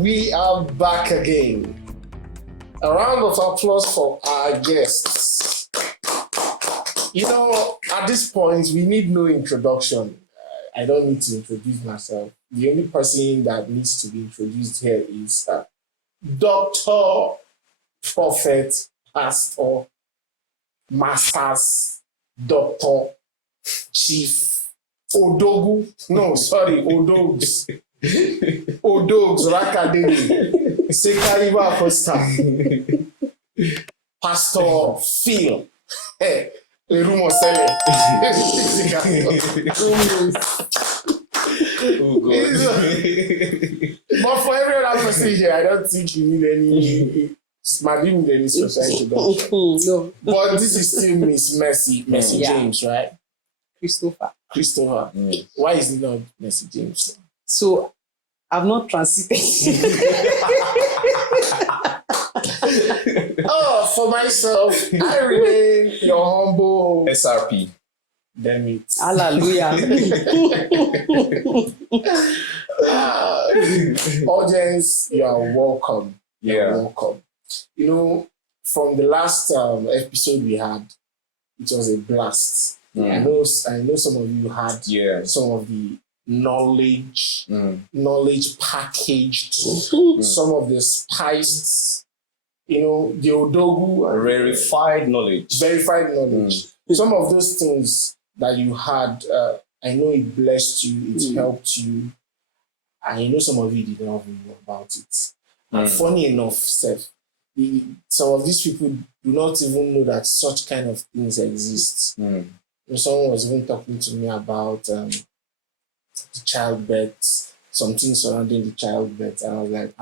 We are back again. A round of applause for our guests. You know, at this point, we need no introduction. I don't need to introduce myself. The only person that needs to be introduced here is Dr. Prophet, Pastor, Masters, Doctor, Chief, Odogu. No, sorry, Odogs. Odogs, Rakadeni, Sekariba Costa, Pastor Phil, Rumo Sele. Oh God. But for every other person here, I don't think you need any special introduction. No. But this is still Miss Mercy James, right? Christopher. Yes. Why is it not Mercy James? So, I've not transited. Oh, for myself, I remain your humble SRP. Damn it. Hallelujah. Audience, you are welcome. Yeah. Welcome. You know, from the last episode we had, it was a blast. I know some of you had some of the knowledge packaged, some of the spiced, you know, the odogu, Verified knowledge. Some of those things that you had, I know it blessed you, it helped you. I know some of you did not even know about it. And funny enough, Seth, some of these people do not even know that such kind of things exist. Someone was even talking to me about the childbirth, something surrounding the childbirth, and I was like,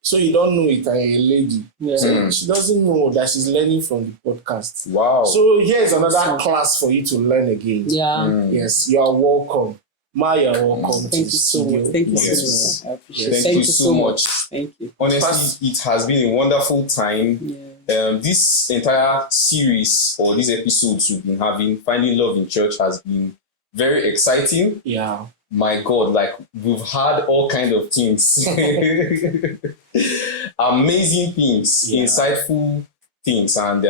so you don't know it, a lady. So she doesn't know that she's learning from the podcast. Wow. So here's another class for you to learn again. Yes, you are welcome. Ma, you are welcome. Thank you so much. Thank you so much. I appreciate it. Thank you so much. Thank you. Honestly, it has been a wonderful time. This entire series or these episodes we've been having, Finding Love in Church, has been very exciting. Yeah. My God, like we've had all kinds of things. Amazing things, insightful things, and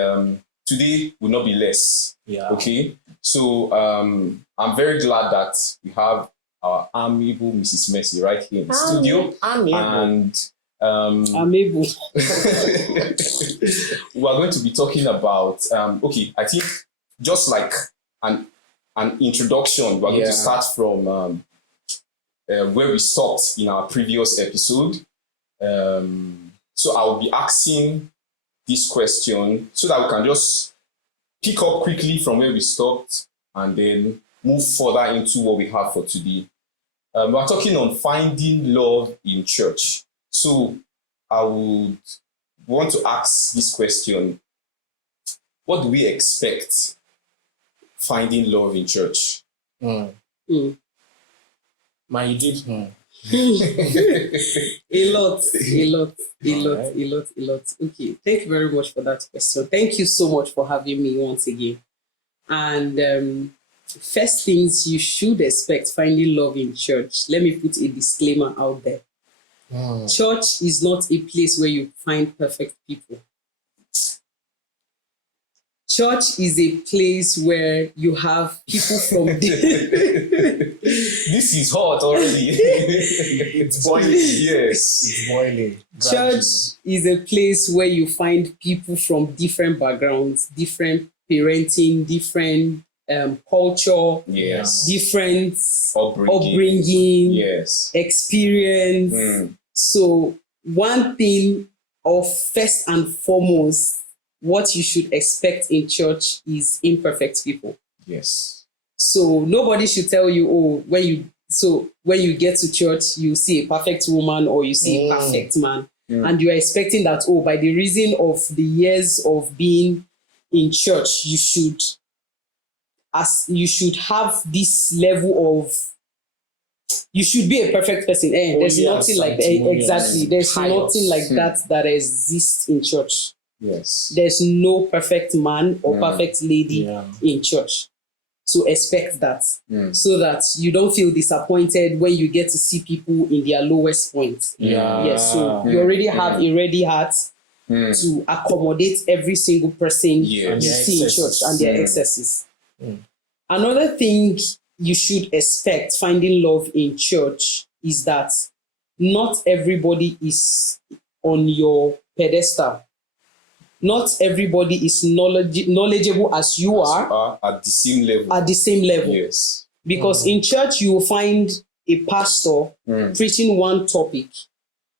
today will not be less. Okay, so I'm very glad that we have our amiable Mrs. Mercy right here in the studio, and I'm able. we are going to be talking about I think just like an introduction, we're going to start from where we stopped in our previous episode. So I'll be asking this question so that we can just pick up quickly from where we stopped and then move further into what we have for today. We're talking on finding love in church. So I would want to ask this question. What do we expect finding love in church? Man, you did. A lot. Okay, thank you very much for that question. Thank you so much for having me once again. And first things you should expect finding love in church. Let me put a disclaimer out there. Church is not a place where you find perfect people. Church is a place where you have people from This is hot already. It's boiling. Yes. It's boiling. Church is a place where you find people from different backgrounds, different parenting, different culture, different upbringing, experience. So one thing of first and foremost, what you should expect in church is imperfect people. Yes. So nobody should tell you, when you get to church, you see a perfect woman or you see a perfect man. And you are expecting that, by the reason of the years of being in church, you should have this level of, you should be a perfect person. There's nothing like that. Exactly. There's nothing like that exists in church. Yes. There's no perfect man or perfect lady in church. to expect that, so that you don't feel disappointed when you get to see people in their lowest point. Yes, so you already have a ready heart to accommodate every single person you see in church and their excesses. Another thing you should expect finding love in church is that not everybody is on your pedestal. Not everybody is knowledgeable as you are at the same level. At the same level. Yes. Because in church you will find a pastor preaching one topic,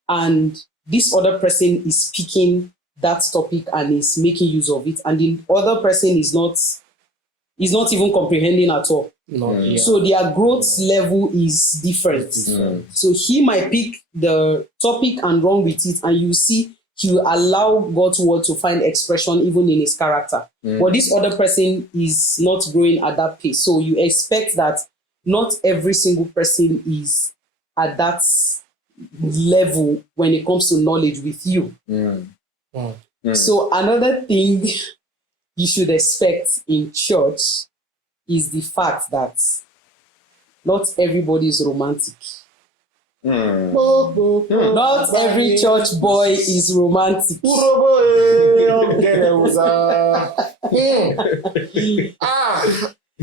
and this other person is speaking that topic and is making use of it, and the other person is not even comprehending at all. So their growth level is different. So he might pick the topic and run with it, and you see he will allow God's word to find expression even in his character. But this other person is not growing at that pace. So you expect that not every single person is at that level when it comes to knowledge with you. So another thing you should expect in church is the fact that not everybody is romantic. Not every church boy is romantic.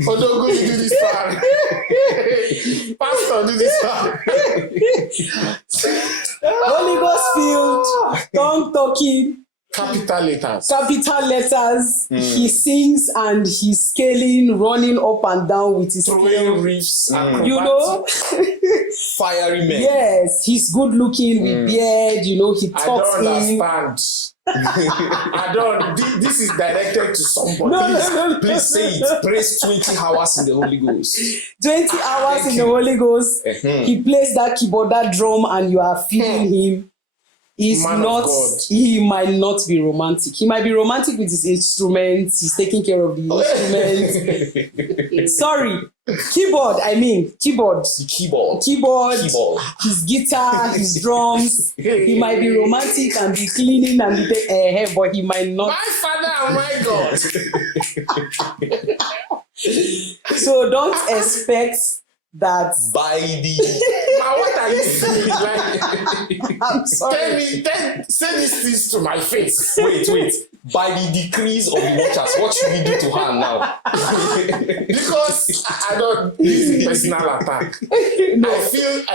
Odogu, you do this part. Pastor, do this part. Holy Ghost filled, tongue talking, capital letters. He sings and he's scaling, running up and down with his throwing reefs, you know. Fiery man. Yes, he's good looking with beard, you know, he talks I don't understand. I don't. This is directed to somebody. Please say it. Praise 20 hours in the Holy Ghost. 20 hours in the Holy Ghost. He plays that keyboard, that drum, and you are feeling him. He might not be romantic. He might be romantic with his instruments. He's taking care of the instruments. Sorry. Keyboard. His guitar, his drums. He might be romantic and be cleaning and be but he might not. My Father and my God. So don't expect that by the what are you saying? Like, I'm sorry. Say these things to my face. Wait. By the decrees of the watchers, what should we do to her now? Because I don't. This is personal attack. No,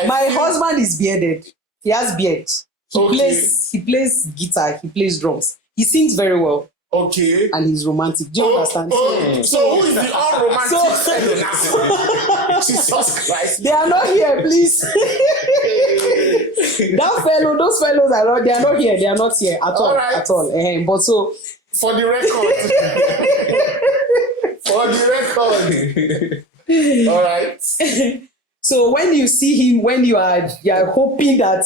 my husband is bearded. He has beard. He plays guitar. He plays drums. He sings very well. Okay. And he's romantic. Do you understand? So who is the unromantic fellow now? Jesus Christ. They are not here, please. Those fellows are not. They are not here. They are not here at all. Right. At all. But so for the record. All right. So when you see him, when you are hoping that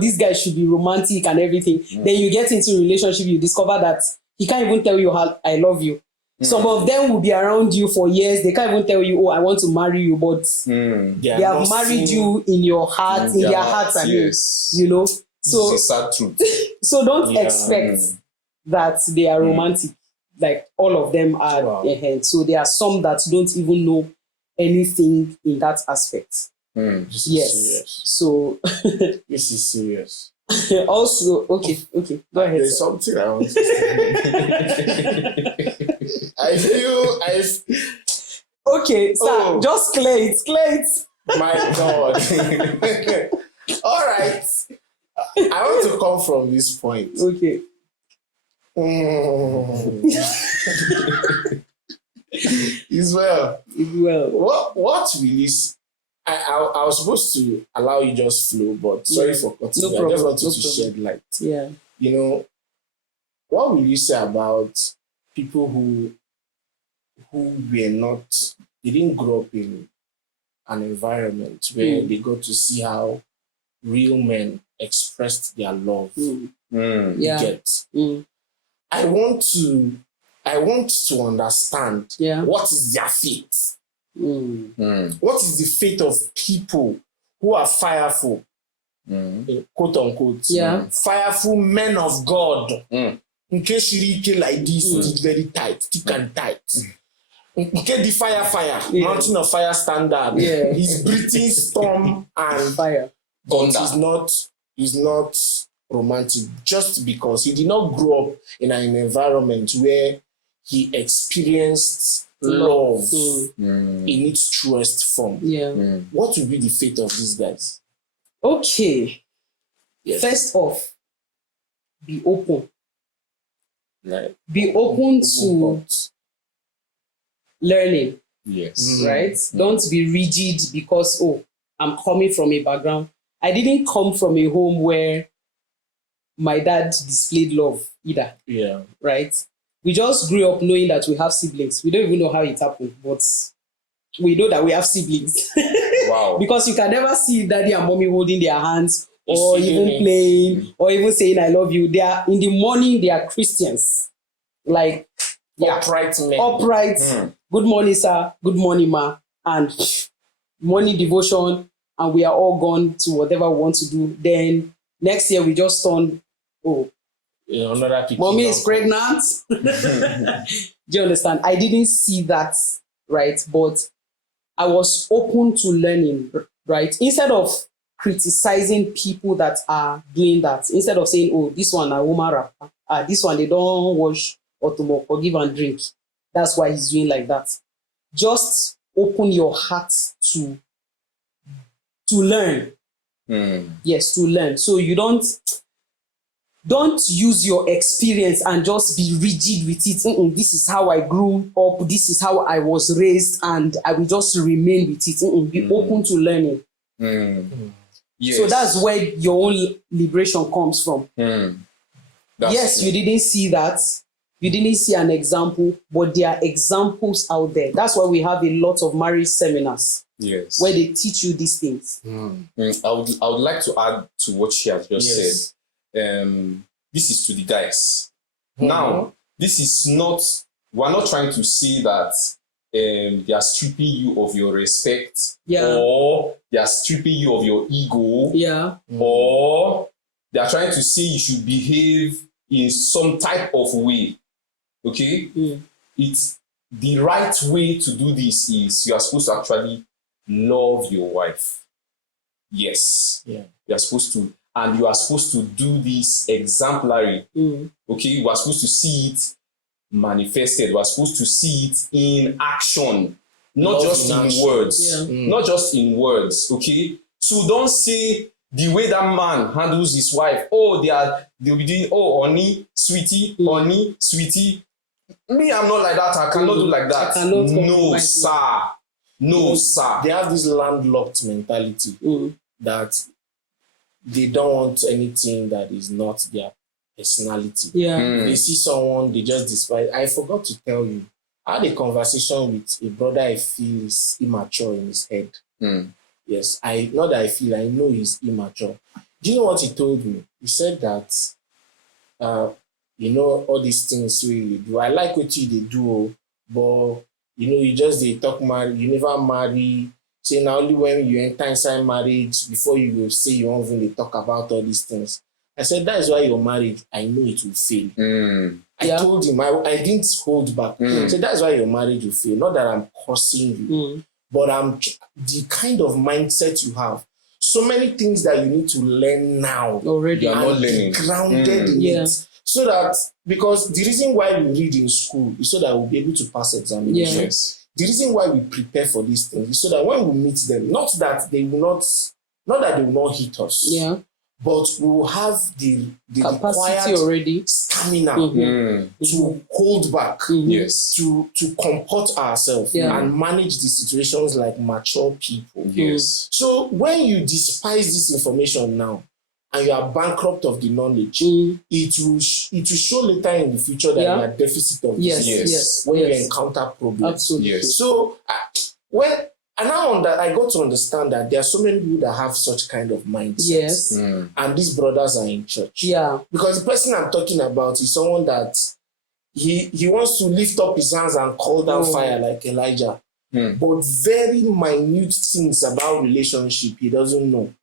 this guy should be romantic and everything, then you get into a relationship, you discover that he can't even tell you how I love you. Some of them will be around you for years. They can't even tell you, I want to marry you, but they have married you in your heart, in their hearts, and you know. So this is sad truth. So don't expect that they are romantic. Like all of them are. So there are some that don't even know anything in that aspect. This is serious. So this is serious. Also, okay, go ahead. There's something I want to say. Okay, sir, just clear it. My God. All right. I want to come from this point. Okay. It's well. What really? I was supposed to allow you just flow, but sorry for cutting. I just wanted to shed light. Yeah. You know, what will you say about people who they didn't grow up in an environment where they got to see how real men expressed their love? I want to understand what is their fate. What is the fate of people who are fireful, quote unquote, fireful men of God? In case you like this, it's very tight, thick and tight. Okay, the fire, Yeah. mountain of fire standard. Yeah. He's breathing storm and Fire. but Thunder. he's not romantic just because he did not grow up in an environment where he experienced love Mm. in its truest form. Yeah. What will be the fate of these guys? Okay. Yes. First off, be open. Like, Be open to learning, Yes. right? Don't be rigid because, I'm coming from a background. I didn't come from a home where my dad displayed love either, yeah. right? We just grew up knowing that we have siblings. We don't even know how it happened, but we know that we have siblings. Wow. Because you can never see daddy and mommy holding their hands or You see even it. playing or even saying I love you. They are in the morning, they are Christians. Like, yeah, Upright men. upright. Good morning, sir. Good morning, ma. And morning devotion, and we are all gone to whatever we want to do. Then next year we just turn, Another people. mommy is pregnant. Do you understand? I didn't see that, right? But I was open to learning, right? Instead of criticizing people that are doing that, instead of saying, this one a woman rapper, this one they don't wash or give and drink. That's why he's doing like that. Just open your heart to learn. Yes, to learn. So you don't use your experience and just be rigid with it. This is how I grew up. This is how I was raised, and I will just remain with it. Be open to learning. Yes. So that's where your own liberation comes from. Yes, you didn't see that. You didn't see an example, but there are examples out there. That's why we have a lot of marriage seminars. Yes. Where they teach you these things. I would like to add to what she has just said. This is to the guys. Now, this is not, we're not trying to say that they are stripping you of your respect, or they are stripping you of your ego, or they are trying to say you should behave in some type of way. Okay? It's the right way to do this is you are supposed to actually love your wife. Yes. Yeah. You are supposed to, and you are supposed to do this exemplary. Okay, you are supposed to see it manifested. You are supposed to see it in action, not just in words. Not just in words. Okay, so don't say the way that man handles his wife. They'll be doing honey, sweetie, honey, sweetie. Me, I'm not like that. I cannot do like that. No, sir. No, sir. They have this landlocked mentality that they don't want anything that is not their personality. They see someone, they just despise. I forgot to tell you, I had a conversation with a brother I feel is immature in his head. Yes, not that I feel, I know he's immature. Do you know what he told me? He said that, all these things we do. I like what you do, but you just they talk marry, you never marry. Say now only when you enter inside marriage before you will say you won't really talk about all these things. I said that is why you're married. I know it will fail. I told him I didn't hold back. So that is why your marriage will fail. Not that I'm cursing you, but I'm the kind of mindset you have. So many things that you need to learn now already. You are not learning. Grounded in it. So that, because the reason why we read in school is so that we'll be able to pass examinations. Yes. The reason why we prepare for these things is so that when we meet them, not that they will not hit us, but we will have the capacity already, stamina to hold back, to comport ourselves and manage the situations like mature people. Yes. So when you despise this information now, and you are bankrupt of the knowledge, it will show later in the future that you are deficit of this when you encounter problems. Absolutely. Yes. So I got to understand that there are so many people that have such kind of mindsets. And these brothers are in church. Because the person I'm talking about is someone that he wants to lift up his hands and call down fire like Elijah. But very minute things about relationship he doesn't know.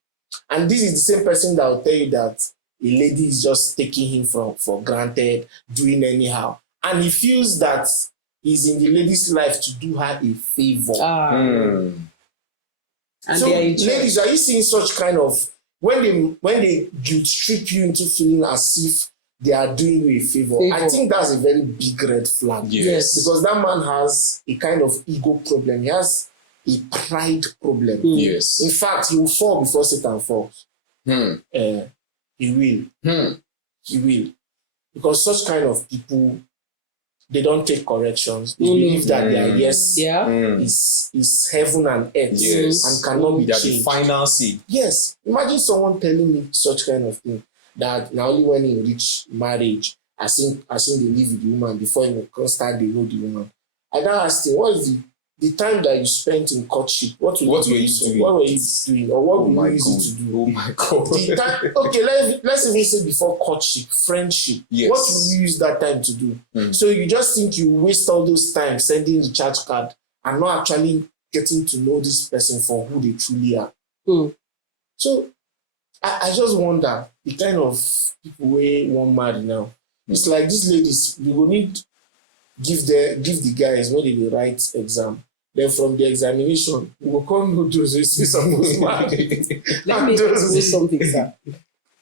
And this is the same person that will tell you that a lady is just taking him for granted, doing anyhow. And he feels that is in the lady's life to do her a favor. And So, they are in church. ladies, are you seeing such kind of when they guilt trip you into feeling as if they are doing you a favor? I think that's a very big red flag. Yes. Because that man has a kind of ego problem. He has a pride problem. Yes. In fact, he will fall before Satan falls. He will. He will. Because such kind of people, they don't take corrections. They believe that their yes is heaven and earth and cannot be They are changed. the final say. Yes. Imagine someone telling me such kind of thing, that now only when he reach marriage, I think they live with the woman before he can start they know the woman. I then asked him, what is the time that you spent in courtship? What were you doing? Or what were you using to do? Oh my God. The time, okay, let's even say before courtship, friendship. Yes. What will you use that time to do? So you just think you waste all those time sending the recharge card and not actually getting to know this person for who they truly are. So I just wonder the kind of people we want marry now. It's like these ladies, we will need give the guys when they will write exam. Then from the examination, we will come know those who see someone's married. Let me expose something, sir.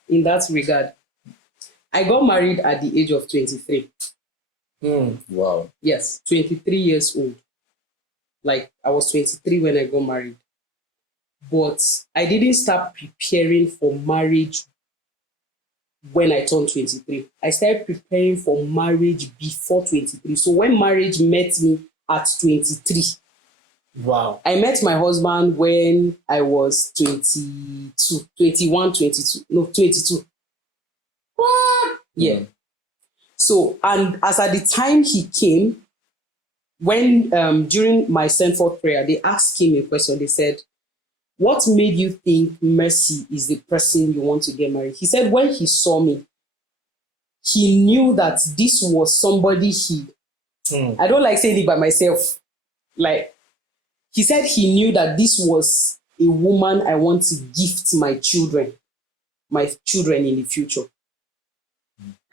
In that regard, I got married at the age of 23. Wow. Yes, 23 years old. Like, I was 23 when I got married. But I didn't start preparing for marriage when I turned 23. I started preparing for marriage before 23. So when marriage met me at 23, wow. I met my husband when I was 22. What? Yeah. So, and as at the time he came, when during my send forth prayer, they asked him a question. They said, what made you think Mercy is the person you want to get married? He said when he saw me, he knew that this was somebody I don't like saying it by myself. Like, he said he knew that this was a woman I want to gift my children in the future.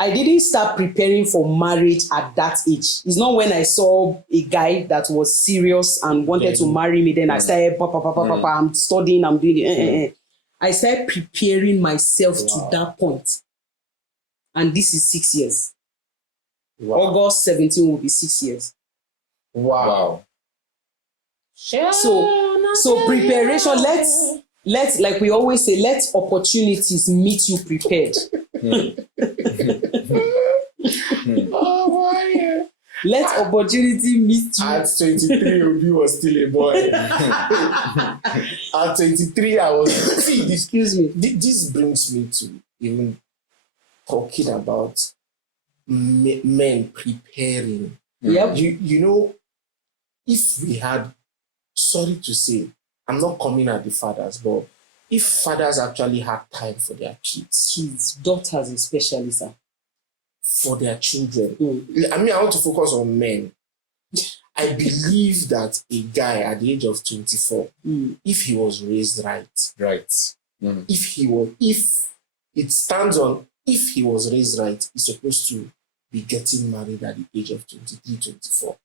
I didn't start preparing for marriage at that age. It's not when I saw a guy that was serious and wanted to marry me, then I started, I'm studying, I'm doing it. I started preparing myself to that point. And this is 6 years. August 17 will be 6 years. Wow. So preparation, let's like we always say, let opportunities meet you prepared. Oh boy. Let opportunity meet you. At 23, Obi was still a boy. At 23, I was. See, Excuse me. This brings me to even talking about men preparing. Yep. You know, if we had, sorry to say, I'm not coming at the fathers, but if fathers actually had time for their kids, daughters especially, sir, for their children. I mean, I want to focus on men. I believe that a guy at the age of 24, if he was raised right, if he was raised right, he's supposed to be getting married at the age of 23, 24.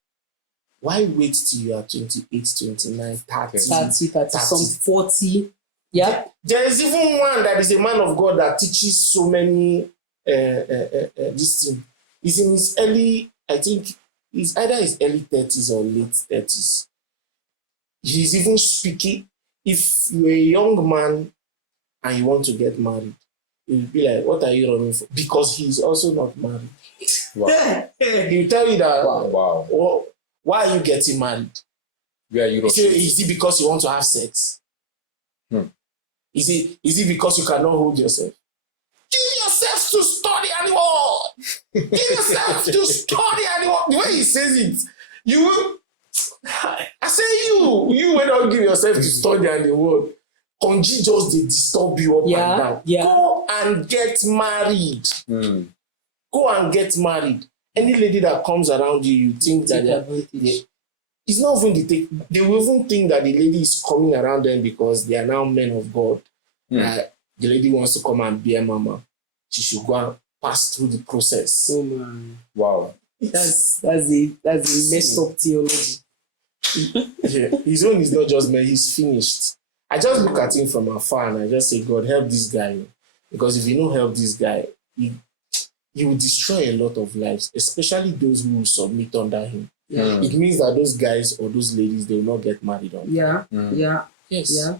Why wait till you are 28, 29, 30, some 40? Yeah. There is even one that is a man of God that teaches so many this thing. He's in his early, I think he's either his early 30s or late 30s. He's even speaking. If you're a young man and you want to get married, he'll be like, what are you running for? Because he's also not married. Wow. He'll tell you that, Wow. oh, why are you getting married? Where are you rushing? Is it because you want to have sex? Is it because you cannot hold yourself? Give yourself to study anymore. Give yourself to study anymore. The way he says it, I say you will not give yourself to study anymore. Conji just they disturb you up and down. Yeah. Go and get married. Go and get married. Any lady that comes around you, you think that it's not even they will even think that the lady is coming around them because they are now men of God. The lady wants to come and be a mama. She should go and pass through the process. Oh man. Wow. That's a messed up theology. Yeah, his own is not just made, he's finished. I just look at him from afar and I just say, God, help this guy. Because if you don't help this guy, he will destroy a lot of lives, especially those who will submit under him. Yeah. It means that those guys or those ladies, they will not get married on. Yeah. Yes. Yeah.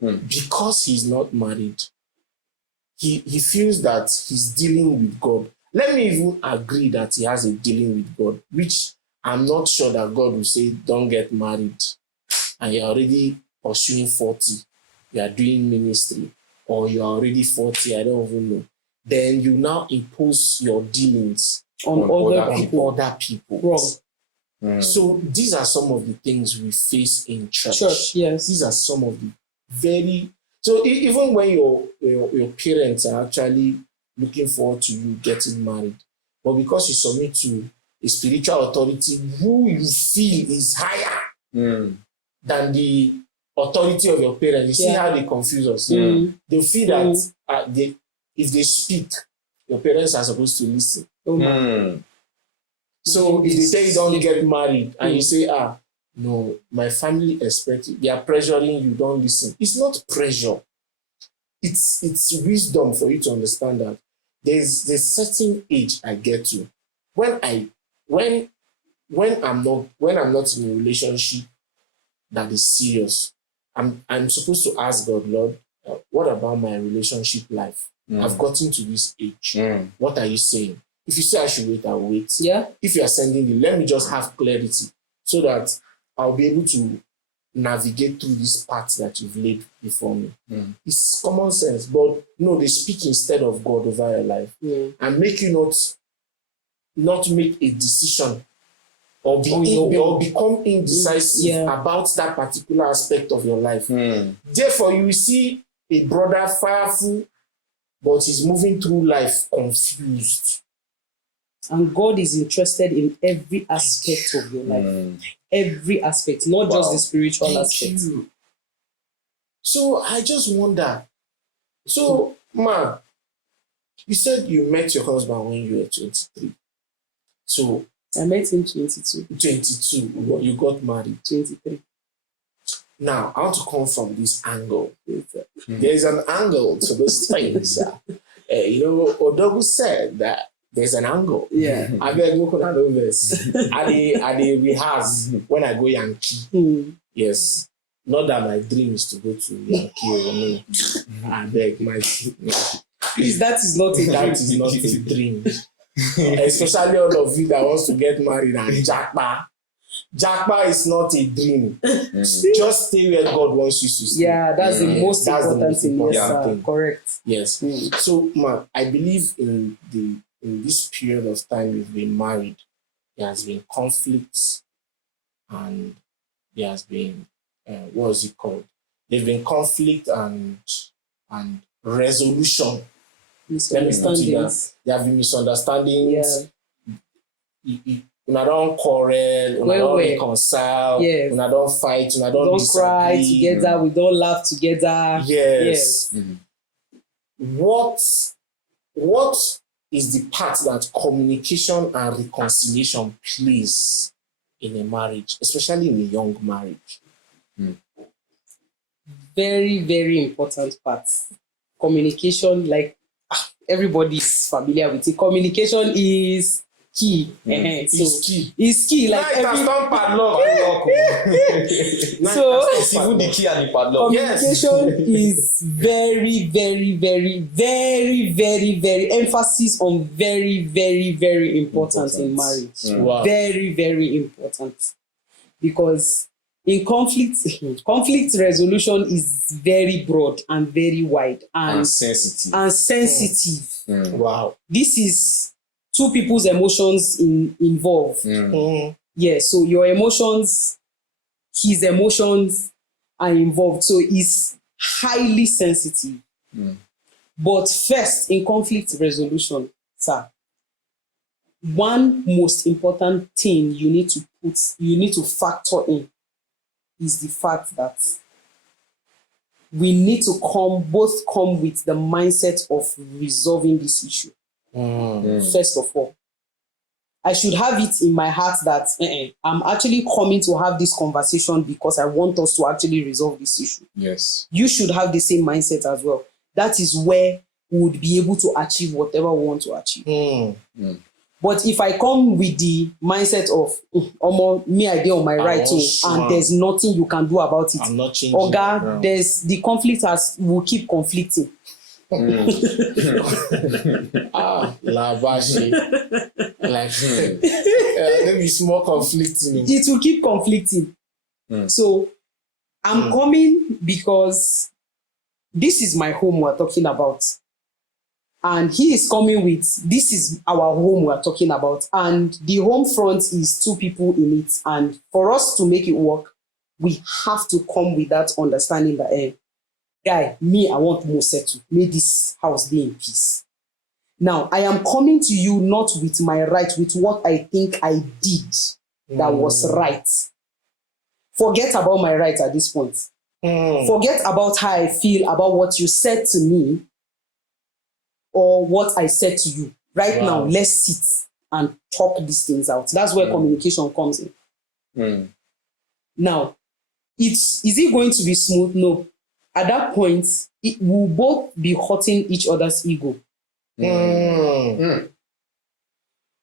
Because he's not married, he feels that he's dealing with God. Let me even agree that he has a dealing with God, which I'm not sure that God will say, don't get married. And you're already pursuing 40. You are doing ministry. Or you are already 40, I don't even know. Then you now impose your dealings on other people. Wrong. So these are some of the things we face in church. Yes. These are some of the very... So even when your parents are actually looking forward to you getting married, but because you submit to a spiritual authority who you feel is higher than the authority of your parents, you see how they confuse us. They feel that if they speak, your parents are supposed to listen. So if they say you don't get married and you say, no, my family expects it, they are pressuring you, don't listen. It's not pressure. It's wisdom for you to understand that there's certain age I get to when I'm not in a relationship that is serious. I'm supposed to ask God, Lord, what about my relationship life? I've gotten to this age. What are you saying? If you say I should wait, I'll wait. Yeah. If you are sending me, let me just have clarity so that I'll be able to navigate through this path that you've laid before me. It's common sense, but no, they speak instead of God over your life and make you not make a decision or become indecisive about that particular aspect of your life. Therefore, you will see a brother fireful, but he's moving through life confused. And God is interested in every aspect of your life. Every aspect, not just the spiritual aspect. So I just wonder. So, man, you said you met your husband when you were 23. So I met him 22. 22, but you got married. 23. Now, I want to come from this angle. There's an angle to those things. Odogu said that there's an angle. Yeah. I beg you to know this. I rehearse when I go Yankee. Yes. Not that my dream is to go to Yankee. I beg my. Please, that is not a dream. Especially all of you that wants to get married and jackpot. Jackpot is not a dream. Just stay where God wants you to stay. Yeah, that's the most important thing. Yes, thing. Correct. Yes. So, man, I believe in this period of time we've been married, there has been conflicts and there has been what is it called? There's been conflict and resolution. Misunderstandings. There have been misunderstandings. Una don't quarrel, una don't reconcile, una don't fight, una don't disagree. Cry together, we don't laugh together. Yes. What is the part that communication and reconciliation plays in a marriage, especially in a young marriage? Very, very important part. Communication, like everybody's familiar with it. Communication is key. It's key. Like even the key and the padlock. Communication is very, very, very, very, very, very emphasis on very, very, very important in marriage. Wow. Very, very important. Because in conflict resolution is very broad and very wide and sensitive. Wow. This is two people's emotions involved. Yeah, so your emotions, his emotions are involved. So it's highly sensitive. But first, in conflict resolution, sir, one most important thing you need to factor in is the fact that we need to both come with the mindset of resolving this issue. First of all. I should have it in my heart that I'm actually coming to have this conversation because I want us to actually resolve this issue. Yes. You should have the same mindset as well. That is where we would be able to achieve whatever we want to achieve. But if I come with the mindset of me, I did on my right, and there's nothing you can do about it. I'm not changing. Oga, there's the conflict will keep conflicting. Labashi. Like, maybe it's more conflicting. It will keep conflicting. So I'm coming because this is my home we're talking about. And he is coming with, this is our home we're talking about. And the home front is 2 people in it. And for us to make it work, we have to come with that understanding that, guy, me, I want more settle. May this house be in peace. Now, I am coming to you not with my right, with what I think I did that was right. Forget about my right at this point. Forget about how I feel about what you said to me or what I said to you. Right now, let's sit and talk these things out. That's where communication comes in. Now, is it going to be smooth? No. At that point, it will both be hurting each other's ego.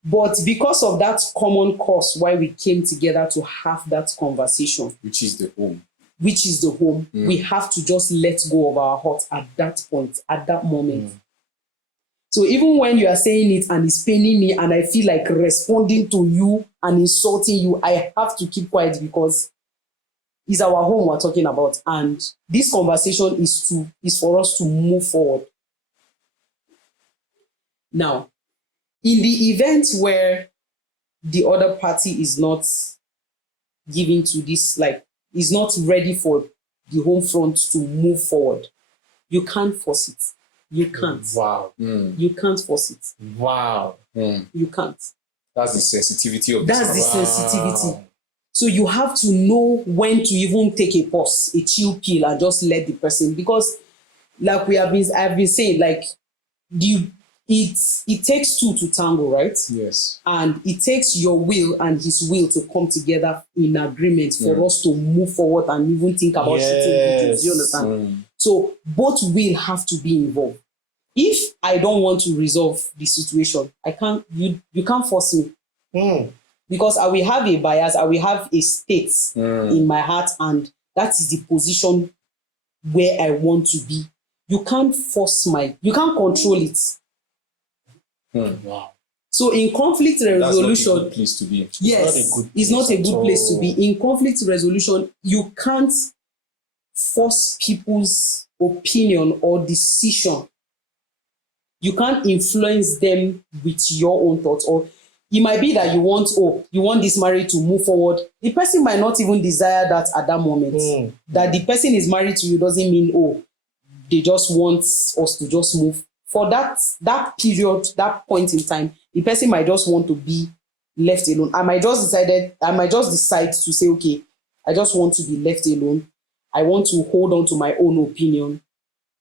But because of that common cause why we came together to have that conversation, which is the home, we have to just let go of our heart at that point, at that moment. So even when you are saying it and it's paining me and I feel like responding to you and insulting you, I have to keep quiet because it's our home we're talking about. And this conversation is for us to move forward. Now, in the event where the other party is not giving to this, like, is not ready for the home front to move forward, you can't force it. You can't. Wow. You can't force it. Wow. You can't. That's the sensitivity of That's the sensitivity. So you have to know when to even take a pause, a chill pill, and just let the person, because like I've been saying, like it takes 2 to tango, right? Yes. And it takes your will and his will to come together in agreement for us to move forward and even think about shooting videos. You understand? So both will have to be involved. If I don't want to resolve the situation, you can't force me. Because I will have a bias, I will have a state in my heart, and that is the position where I want to be. You can't you can't control it. Wow. So in conflict resolution, that's not a good place to be. Yes, it's not a good place to be. In conflict resolution, you can't force people's opinion or decision. You can't influence them with your own thoughts. Or it might be that you want this marriage to move forward. The person might not even desire that at that moment. That the person is married to you doesn't mean, they just want us to just move. For that period, that point in time, the person might just want to be left alone. I might just decide to say, okay, I just want to be left alone. I want to hold on to my own opinion.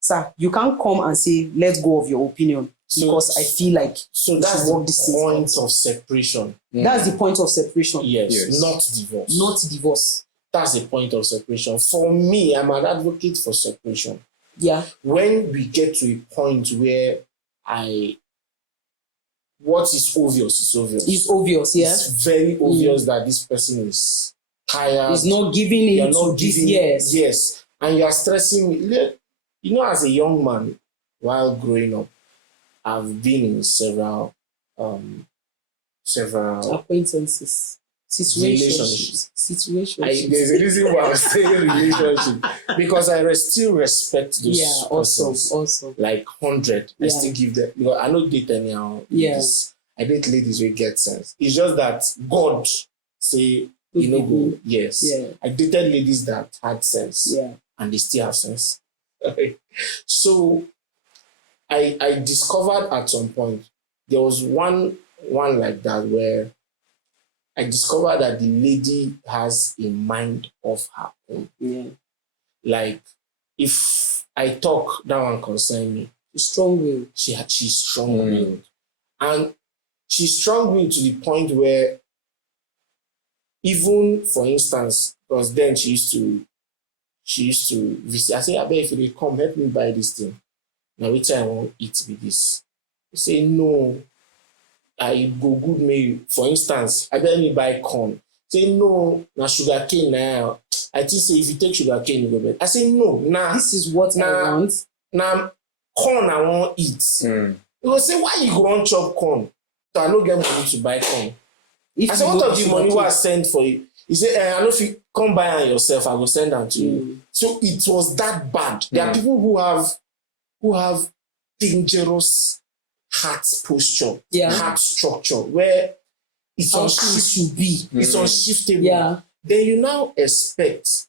Sir, you can't come and say, let go of your opinion because I feel like that's the point of separation. That's the point of separation. Yes, not divorce. Not divorce. That's the point of separation. For me, I'm an advocate for separation. Yeah. When we get to a point where what is obvious is obvious. It's obvious, yeah. It's very obvious that this person is tired. He's not giving in to this. Yes. Yes. And you are stressing me. You know, as a young man, while growing up, I've been in several acquaintances, situations. There's a reason why I'm saying relationship, because I still respect those persons. Also. Like 100, I still give them, because I don't date anyhow. Yes. I date ladies who get sense. It's just that God say, go. Yes. Yeah. I dated ladies that had sense. Yeah. And they still have sense. So I discovered at some point, there was one like that where I discovered that the lady has a mind of her own. Yeah. Like, if I talk, that one concern me. Strong-willed. She's strong-willed. And she strong-willed to the point where, even for instance, because then she used to visit. I say, I bet if they come, help me buy this thing. Now which I won't eat with this. You say no. I go good me. For instance, I bet me buy corn. Say no, na sugar cane now. I think say if you take sugar cane, you go better. I say no, nah. This is what I want. Now corn I won't eat. You go say why you go on chop corn? So I no get money to buy corn. I say what of the money I send for you? He say I know if you come buy am yourself, I will send them to you. So it was that bad. There are people who have dangerous heart posture, heart structure, where it's it's unshiftable. Yeah. Then you now expect,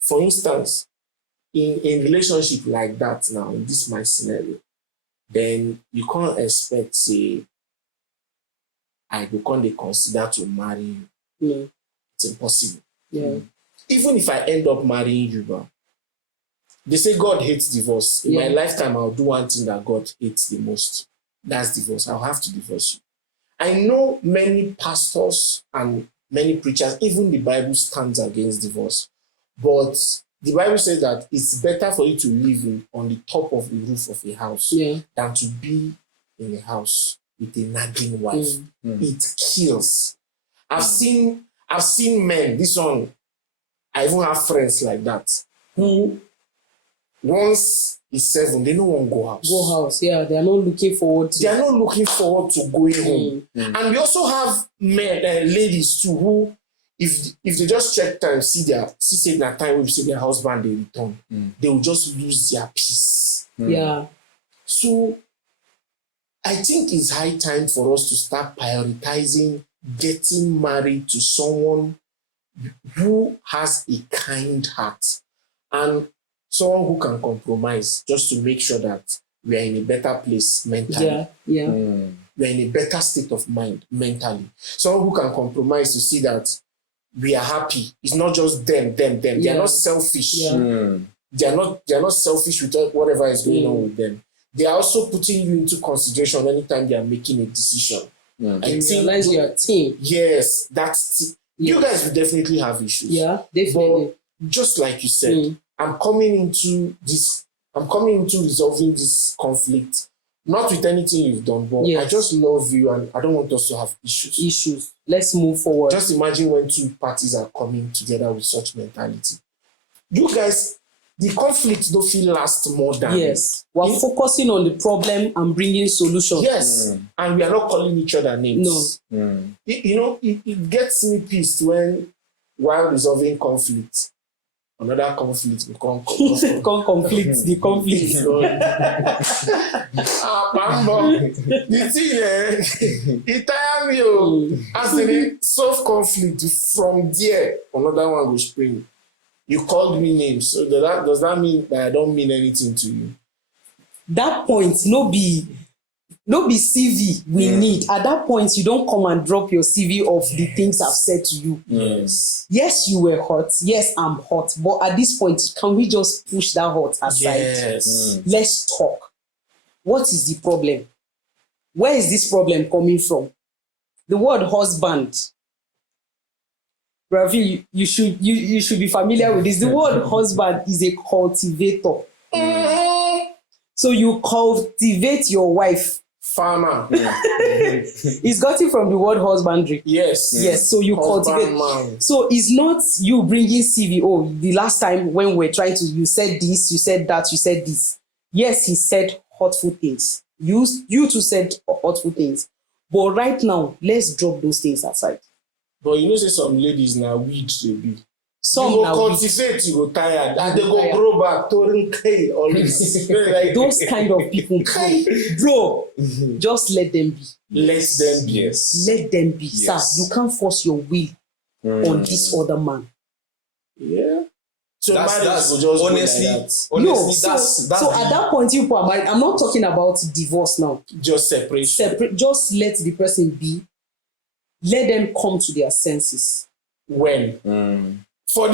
for instance, in relationship like that now, in this my scenario, then you can't expect, say, I go come dey consider to marry you. Yeah. It's impossible. Yeah. Even if I end up marrying you, bro, they say God hates divorce. In my lifetime, I'll do one thing that God hates the most. That's divorce. I'll have to divorce you. I know many pastors and many preachers, even the Bible stands against divorce. But the Bible says that it's better for you to live on the top of the roof of a house than to be in a house with a nagging wife. It kills. I've seen men, this one, I even have friends like that, who once is 7, they don't want to go house. Yeah. They are not looking forward to. They are not looking forward to going home. And we also have men, ladies too, who, if they just check time, see say that time we see their husband they return, they will just lose their peace. Yeah. So I think it's high time for us to start prioritizing getting married to someone who has a kind heart and someone who can compromise, just to make sure that we are in a better place mentally. We are in a better state of mind mentally. Someone who can compromise to see that we are happy. It's not just them. They are not selfish. They are not selfish with whatever is going on with them. They are also putting you into consideration anytime they are making a decision. I think realize your team. Yes, that's you guys will definitely have issues. Yeah, definitely. But just like you said, I'm coming into resolving this conflict, not with anything you've done, but I just love you and I don't want us to have issues. Let's move forward. Just imagine when two parties are coming together with such mentality. You guys, the conflict don't feel last more than. Yes. We're focusing on the problem and bringing solutions. Yes. And we are not calling each other names. No. It gets me pissed when, while resolving conflict, another conflict will come. Conflict, the conflict. The thing, it tires me. As in solve conflict, from there, another one will spring. You called me names, so does that mean that I don't mean anything to you? That point, no be CV we need. At that point, you don't come and drop your CV of the things I've said to you. Yes, you were hot. Yes, I'm hot. But at this point, can we just push that hot aside? Yes. Let's talk. What is the problem? Where is this problem coming from? The word husband. Ravi, you should be familiar with this. The word husband is a cultivator. So you cultivate your wife. Farmer. It's got it from the word husbandry. Yes. So you cultivate. Man. So it's not you bringing CV. Oh, the last time when we're trying to, you said this, you said that, you said this. Yes, he said hurtful things. You two said hurtful things. But right now, let's drop those things aside. But you know, say some ladies now weed they be. Some you go cultivate, you go tired, and they go grow back, touring K always. Those kind of people, bro, just let them be. Let them be. Yes. Let them be. Yes. Sir, you can't force your will on this other man. Yeah. So that's just honestly, so at that point, I'm not talking about divorce now. Just separation. Just let the person be. Let them come to their senses. When? For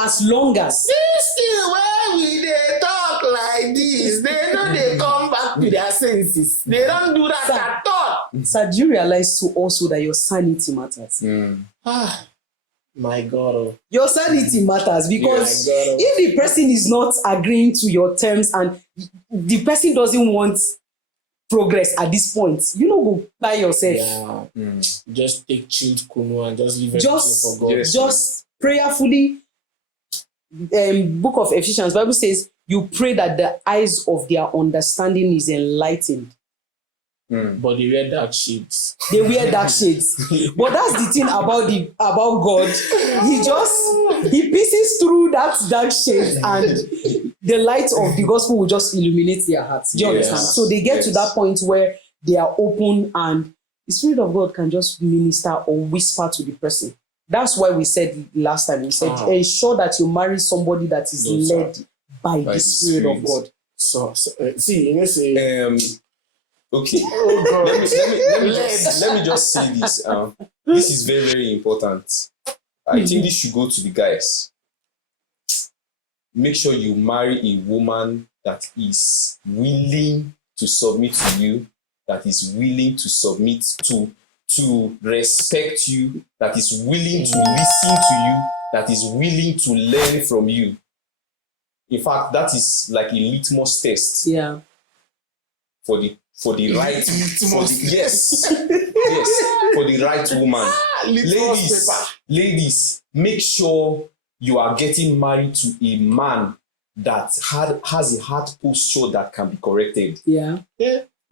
as long as. This still where we they talk like this. They know they come back to their senses. They don't do that at all. Sir, do you realize too also that your sanity matters? Ah, my God. Oh. Your sanity matters because Yeah, my God. if the person is not agreeing to your terms and the person doesn't want progress at this point, you know, go by yourself. Yeah. Just take chilled kunu and just leave everything for God. Just prayerfully. Book of Ephesians, Bible says, you pray that the eyes of their understanding is enlightened. But they wear dark shades. They wear dark shades. But that's the thing about God. He pieces through that dark shades and the light of the gospel will just illuminate their hearts. Do you understand? So they get to that point where they are open and the Spirit of God can just minister or whisper to the person. That's why we said last time, we said, ensure that you marry somebody that is led by the Spirit of God. So see, you know, say, okay. oh God. let me just say this. This is very, very important. I think this should go to the guys. Make sure you marry a woman that is willing to submit to you, that is willing to submit to respect you, that is willing to listen to you, that is willing to learn from you. In fact, that is like a litmus test. Yeah. For the right yes for the right woman. Ladies, make sure you are getting married to a man that has a heart posture that can be corrected. Yeah.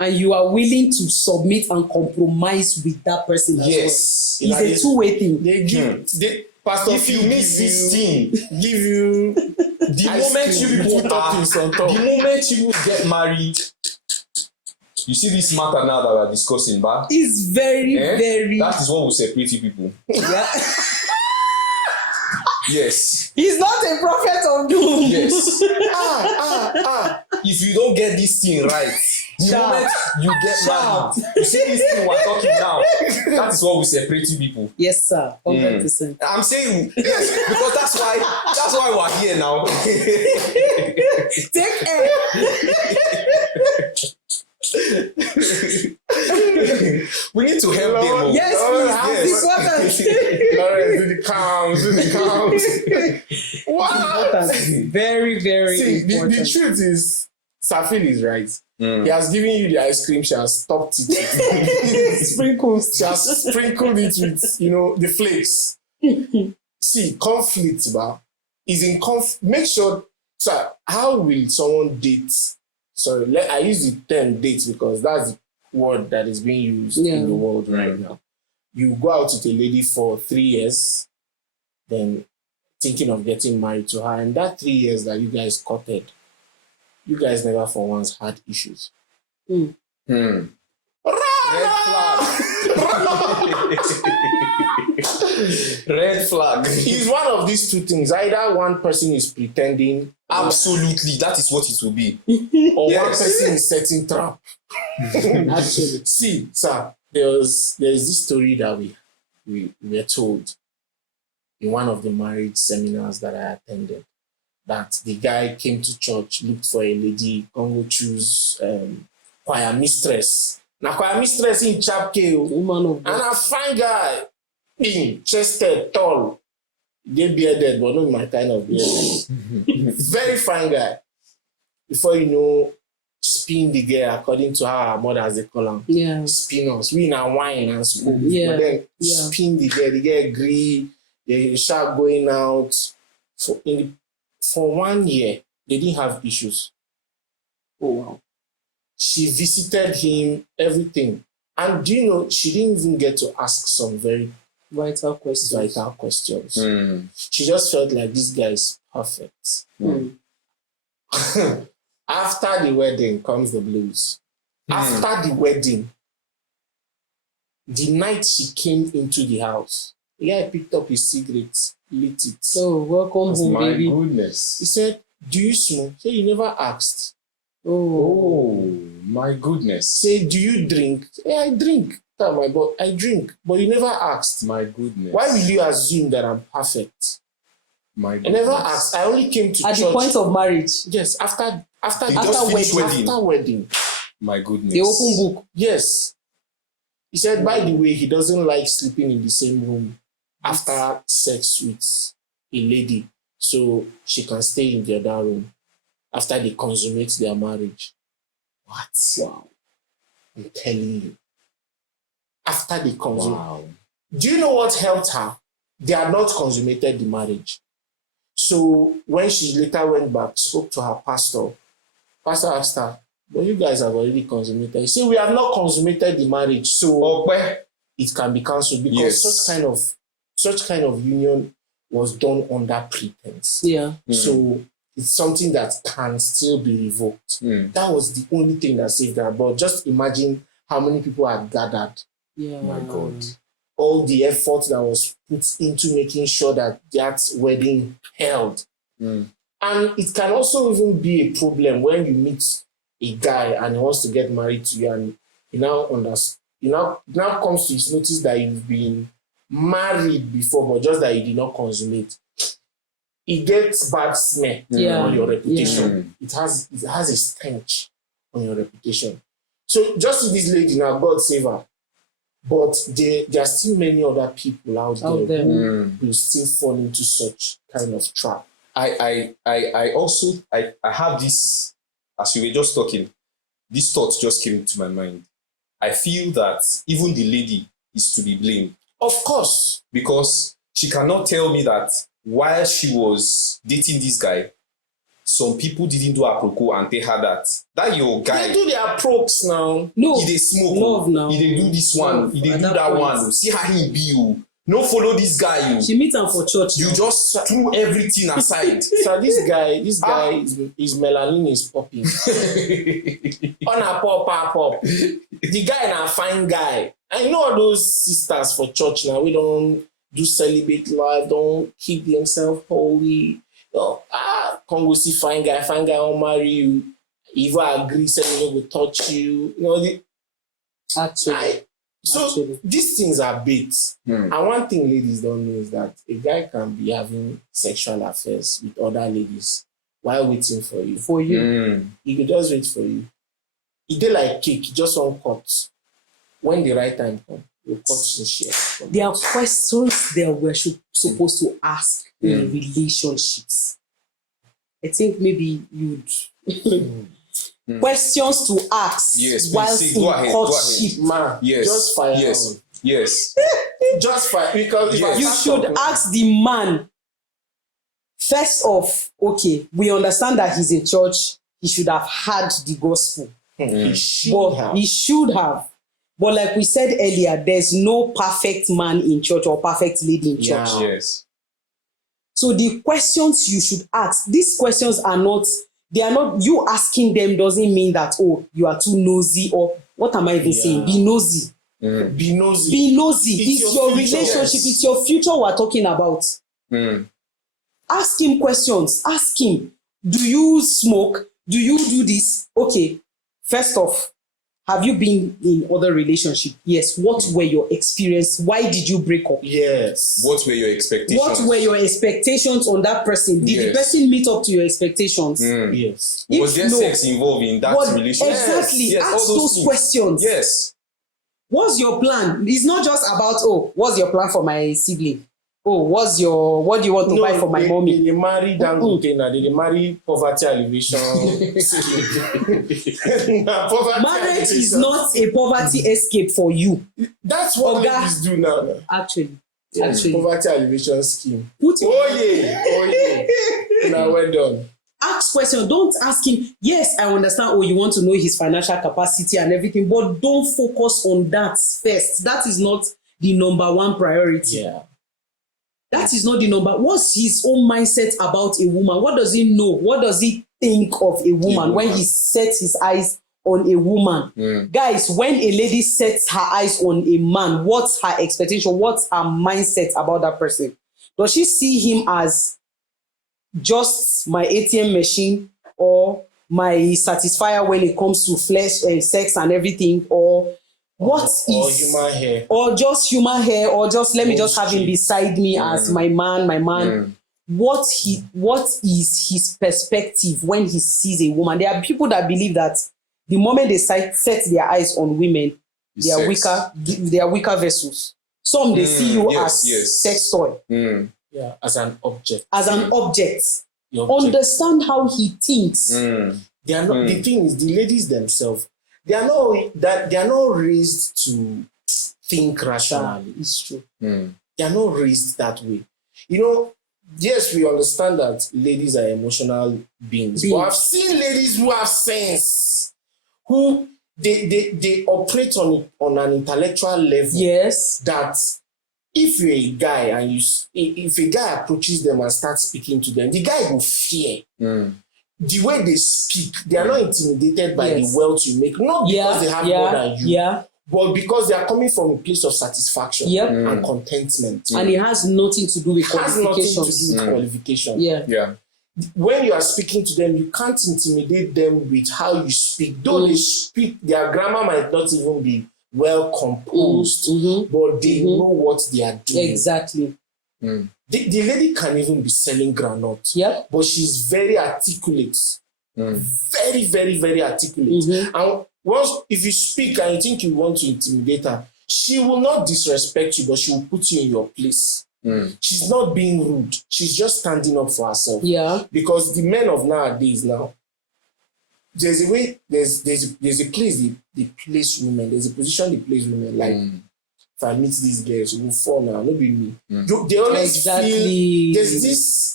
And you are willing to submit and compromise with that person as well. Yes. It's a two-way thing. They give Pastor, if you miss this thing, give you the moment you get married, you see this matter now that we're discussing, but it's very that is what will separate you people. Yeah. Yes. He's not a prophet of doom. Yes. If you don't get this thing right, the moment you get married, you see this thing we're talking now, that is what will separate you people. Yes, sir. 100%. I'm saying yes, because that's why we're here now. Take care. We need to help them. Yes, please. Do the counts. What? Very, very important. The truth is, Safil is right. He has given you the ice cream. She has stopped it. Sprinkles. She has sprinkled it with, the flakes. See, conflict, is in Make sure, sir, how will someone date? Sorry, I use the term date because that's the word that is being used in the world right now. You go out with a lady for 3 years, then thinking of getting married to her, and that 3 years that you guys courted, you guys never for once had issues. Red flag. Red flag. It's one of these two things. Either one person is pretending. Absolutely, that is what it will be. Or one person is setting trap. Actually. See, sir, there's this story that we were told in one of the marriage seminars that I attended, that the guy came to church, looked for a lady, go choose choir mistress. Now choir mistress in chapel, Woman of God. and a fine guy, thin, chested, tall. They bearded, but not my kind of beard. Very fine guy. Before you know, spin the girl according to how our mothers they call them. Yeah. Spin us. We now wine and school. Yeah. But then spin the girl agree, they start going out. For 1 year, they didn't have issues. Oh wow. She visited him, everything. And do you know, she didn't even get to ask some very Vital questions. She just felt like this guy is perfect. After the wedding comes the blues. After the wedding, the night she came into the house, the guy picked up his cigarette, lit it. So welcome home, My baby. goodness. He said, "Do you smoke?" Say, "You never asked." Oh my goodness. Say, "Do you drink?" Say, "I drink." Tell my boy, "I drink," but you never asked. My goodness. Why will you assume that I'm perfect? My I goodness. never asked. I only came to At church. the point of marriage. Yes, after They just finished wedding. After wedding. My goodness. The open book. Yes. He said, by the way, he doesn't like sleeping in the same room after sex with a lady, so she can stay in the other room after they consummate their marriage. What? Wow. I'm telling you. After they consummate. Wow. Do you know what helped her? They had not consummated the marriage. So when she later went back, spoke to her pastor, pastor asked her, but you guys have already consummated. He said, we have not consummated the marriage, so it can be cancelled because such kind of union was done under pretense. Yeah. So it's something that can still be revoked. That was the only thing that saved her. But just imagine how many people had gathered. Yeah. My God. All the effort that was put into making sure that wedding held. And it can also even be a problem when you meet a guy and he wants to get married to you, and he now comes to his notice that you've been married before, but just that you did not consummate. It gets bad smell on your reputation. It has a stench on your reputation. So just to this lady now, God save her. But there are still many other people out there who will still fall into such kind of trap. I have this, as you were just talking, this thought just came to my mind. I feel that even the lady is to be blamed. Of course. Because she cannot tell me that while she was dating this guy, some people didn't do apropos and tell her that your guy. They do their approach now. No. He dey smoke. Love now. He dey do this one. He dey do that one. See how he be you. No follow this guy. You. She meet him for church. You just threw everything aside. So this guy, his melanin is popping. On a pop. The guy na fine guy. I know all those sisters for church now. We don't do celibate life. Don't keep themselves holy. Come go see fine guy won't marry you. Even agree, say he will touch you. Actually, these things are baits. And one thing ladies don't know is that a guy can be having sexual affairs with other ladies while waiting for you. He could just wait for you. He did like cake, just one cut. When the right time comes, you cut and share. There are questions that we're supposed to ask in relationships. I think maybe you'd questions to ask whilst in courtship. Man, just fire. Yes. Just fire. Because you should ask the man first off, okay, we understand that he's in church, he should have had the gospel. He should have. But like we said earlier, there's no perfect man in church or perfect lady in church. Yes. So the questions you should ask, these questions are not, you asking them doesn't mean that, you are too nosy, or what am I even saying? Be nosy. Be nosy. Be nosy. It's your relationship. It's your future we're talking about. Ask him questions. Ask him, do you smoke? Do you do this? Okay, first off, have you been in other relationship? Yes. What were your experience? Why did you break up? Yes. What were your expectations? What were your expectations on that person? Did the person meet up to your expectations? Yes. Was there sex involved in that relationship? Exactly. Yes. Ask those questions. Yes. What's your plan? It's not just about, what's your plan for my sibling? What do you want to buy for my mommy? They marry Dangote now. They marry poverty alleviation. Marriage is not a poverty escape for you. That's what ladies do now. Actually. Poverty alleviation scheme. Yeah. Now well done. Ask questions. Don't ask him. Yes, I understand. You want to know his financial capacity and everything, but don't focus on that first. That is not the number one priority. Yeah. That is not the number. What's his own mindset about a woman? What does he know? What does he think of a woman when he sets his eyes on a woman? Guys, when a lady sets her eyes on a man, what's her expectation? What's her mindset about that person? Does she see him as just my ATM machine or my satisfier when it comes to flesh and sex and everything? Or human hair, or just human hair, or just let me just have him beside me as my man. What is his perspective when he sees a woman? There are people that believe that The moment they set their eyes on women, they are Sex. weaker vessels. Some they see you yes, as yes. sex toy, Yeah, as an object. as an object. The object. Understand how he thinks. They are not. The thing is, the ladies themselves, they are not raised to think rationally. It's true. They are not raised that way. You know, yes, we understand that ladies are emotional beings. But I've seen ladies who have sense, who they operate on an intellectual level. Yes. That if you're a guy and if a guy approaches them and starts speaking to them, the guy will fear. The way they speak, they are not intimidated by the wealth you make, not because they have more than you, but because they are coming from a place of satisfaction and contentment. And it has nothing to do with qualifications. It has nothing to do with qualification. Yeah. When you are speaking to them, you can't intimidate them with how you speak. Though they speak, their grammar might not even be well composed, but they know what they are doing. Exactly. The lady can even be selling groundnut, but she's very articulate. Very, very, very articulate. And once, if you speak and you think you want to intimidate her, she will not disrespect you, but she will put you in your place. She's not being rude. She's just standing up for herself. Yeah. Because the men of nowadays now, there's a way, there's a place they place women. There's a position they place women. Like, if I meet these girls, you will fall now. Not be me. They always feel there's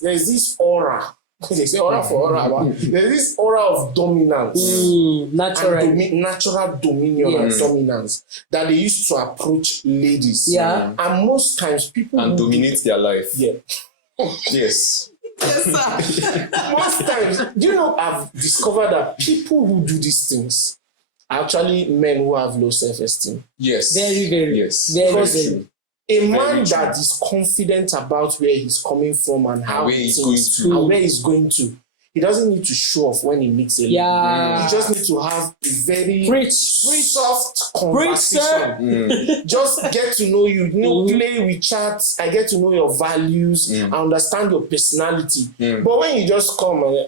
this aura. They say aura for aura. But there's this aura of dominance, natural dominion and dominance that they used to approach ladies. Yeah, and most times people dominate their life. Yeah. Yes. Yes, sir. Most times, do you know? I've discovered that people who do these things are actually men who have low self-esteem. Yes. Very, very. Yes. Very, very. A man that is confident about where he's coming from and how where he's going to, and where he's going to, he doesn't need to show off when he meets a lady. He just needs to have a very soft conversation. Just get to know you. Play with chats. I get to know your values. I understand your personality. But when you just come and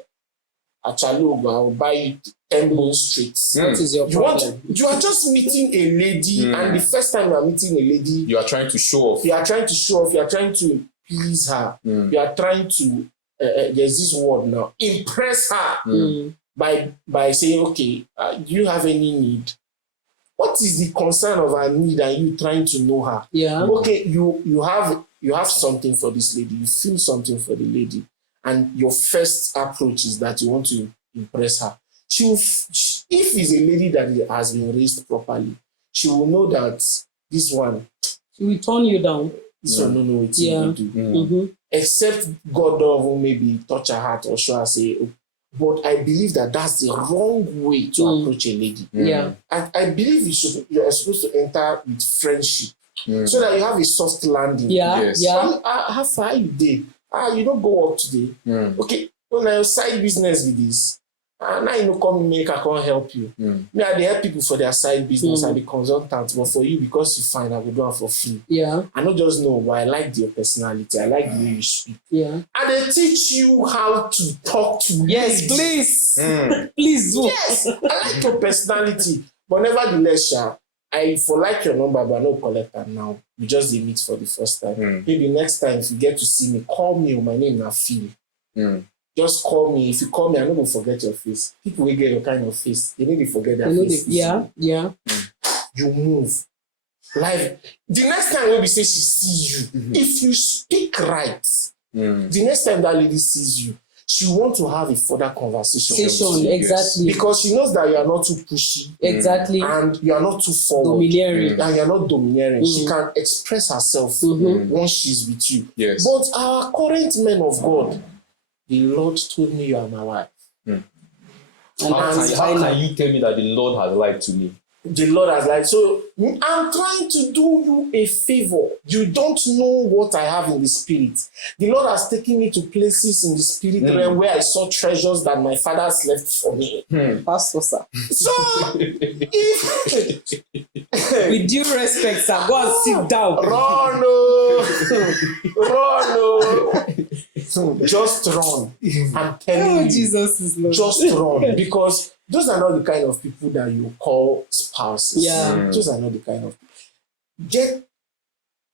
I'll buy you 10 bone streets. What is your problem? You are just meeting a lady, and the first time you are meeting a lady, you are trying to show off. You are trying to please her. You are trying to there's this word now, impress her by saying, okay, do you have any need? What is the concern of her need and you trying to know her? Yeah. Okay, you have something for this lady. You feel something for the lady, and your first approach is that you want to impress her. If it's a lady that has been raised properly, she will know that this one, she will turn you down. This one don't know what you do. Except God will maybe touch her heart or show her say, oh, but I believe that that's the wrong way to approach a lady. Yeah. And I believe you are supposed to enter with friendship so that you have a soft landing. Yeah. Yes. Yeah. How far are you there? You don't go up today. Okay. Well, now side business with this. Now you come make I can't help you. Me, I help people for their side business and the consultant, but for you, because you find I will do it for free. Yeah. I don't just know, but I like your personality. I like the way you speak. Yeah. And they teach you how to talk to yes, please. Please do. Yes, I like your personality. But nevertheless, I for like your number, but no collector now. We just meet for the first time. Maybe next time if you get to see me, call me. My name is Phil. Just call me. If you call me, I don't forget your face. People will get your kind of face. They need to forget their face. Yeah. You move. Like the next time when we say she sees you, if you speak right, the next time that lady sees you, she wants to have a further conversation. Exactly. Because she knows that you are not too pushy. Exactly. And you are not too forward. Domineering. And you are not domineering. She can express herself once she's with you. Yes. But our current men of God, the Lord told me you are my wife. How can you tell me that the Lord has lied to me? The Lord has lied. So I'm trying to do you a favor. You don't know what I have in the spirit. The Lord has taken me to places in the spirit realm where I saw treasures that my fathers left for me. Pastor, sir. So, if with due respect, sir, go and sit down. Rono. Run, no. Just run. I'm telling you. Jesus is Lord. Just run. Because those are not the kind of people that you call spouses. Yeah. Those are not the kind of people.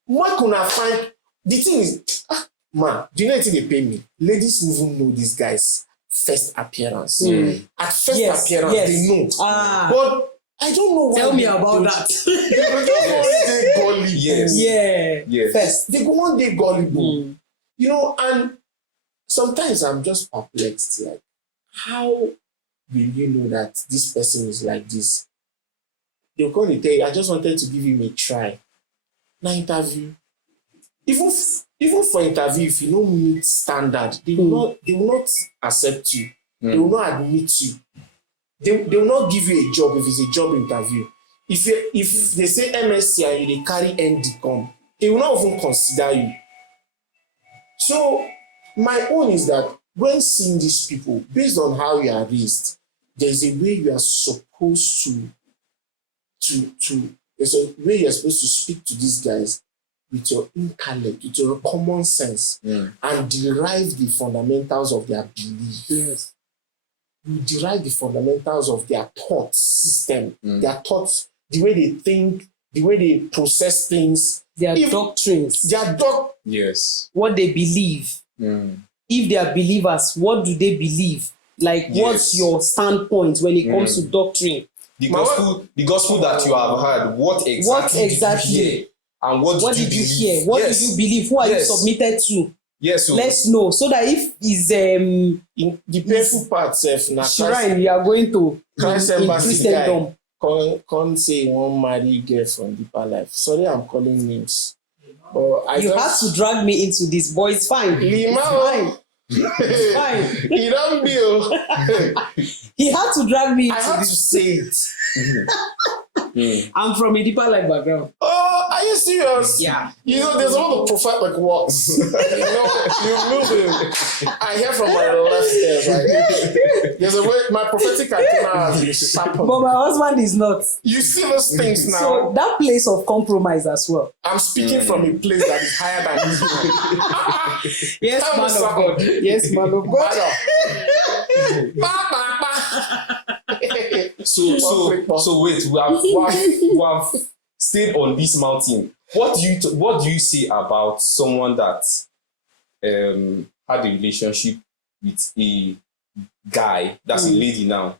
What can I find? The thing is, man, do you know anything they pay me? Ladies even know these guys' first appearance. At first appearance, they know. But I don't know why. Tell me about that. They go one day gullible. Yes. First. They go one day gullible. You know, and sometimes I'm just perplexed. Like, how will you know that this person is like this? They'll come and tell you, I just wanted to give him a try. Now interview. Even for interview, if you don't meet standard, they will not accept you. They will not admit you. They will not give you a job if it's a job interview. If they say MSc and you carry ND they will not even consider you. So my own is that when seeing these people, based on how you are raised, there's a way you are supposed there's a way you're supposed to speak to these guys with your intellect, with your common sense, and derive the fundamentals of their belief. Yes. You derive the fundamentals of their thought system, their thoughts, the way they think, the way they process things. Their doctrines. Yes. What they believe. If they are believers, what do they believe? Like, what's your standpoint when it comes to doctrine? The gospel that you have heard, what exactly did you hear? And what did you hear? What did you believe? Who are you submitted to? Yes. So let's know, so that if is in the painful part shrine you are going to in Christendom. Can't say one marry girl from deeper life. Sorry, I'm calling names. But you had to drag me into this, boy. It's fine. It's fine. It's fine. He don't be. He had to drag me into I had to say it. I'm from a deeper life background. Oh, are you serious? Yeah. You know, there's a lot of prophetic words. You move him. I hear from my left ear, right? There's a way my prophetic antenna has been sharpened. But my husband is not. You see those things now. So that place of compromise as well. I'm speaking from a place that is higher than this. Yes, man of God. Yes, man of God. So wait, we have stayed on this mountain. What do you say about someone that had a relationship with a guy that's a lady now,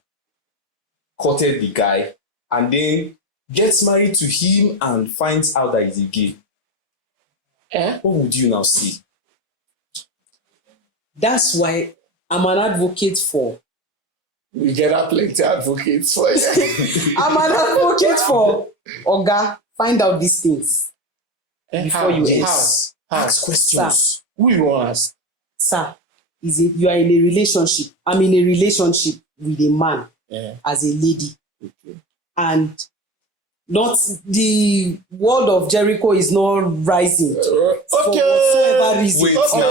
courted the guy, and then gets married to him and finds out that he's a gay? What would you now say? That's why I'm an advocate for. We get out plenty advocates for you. I'm an advocate for Oga. Find out these things before you ask questions. Who you want to ask? Sir, you are in a relationship. I'm in a relationship with a man as a lady. Okay. And not the word of Jericho is not rising for whatsoever reason. Wait. Okay.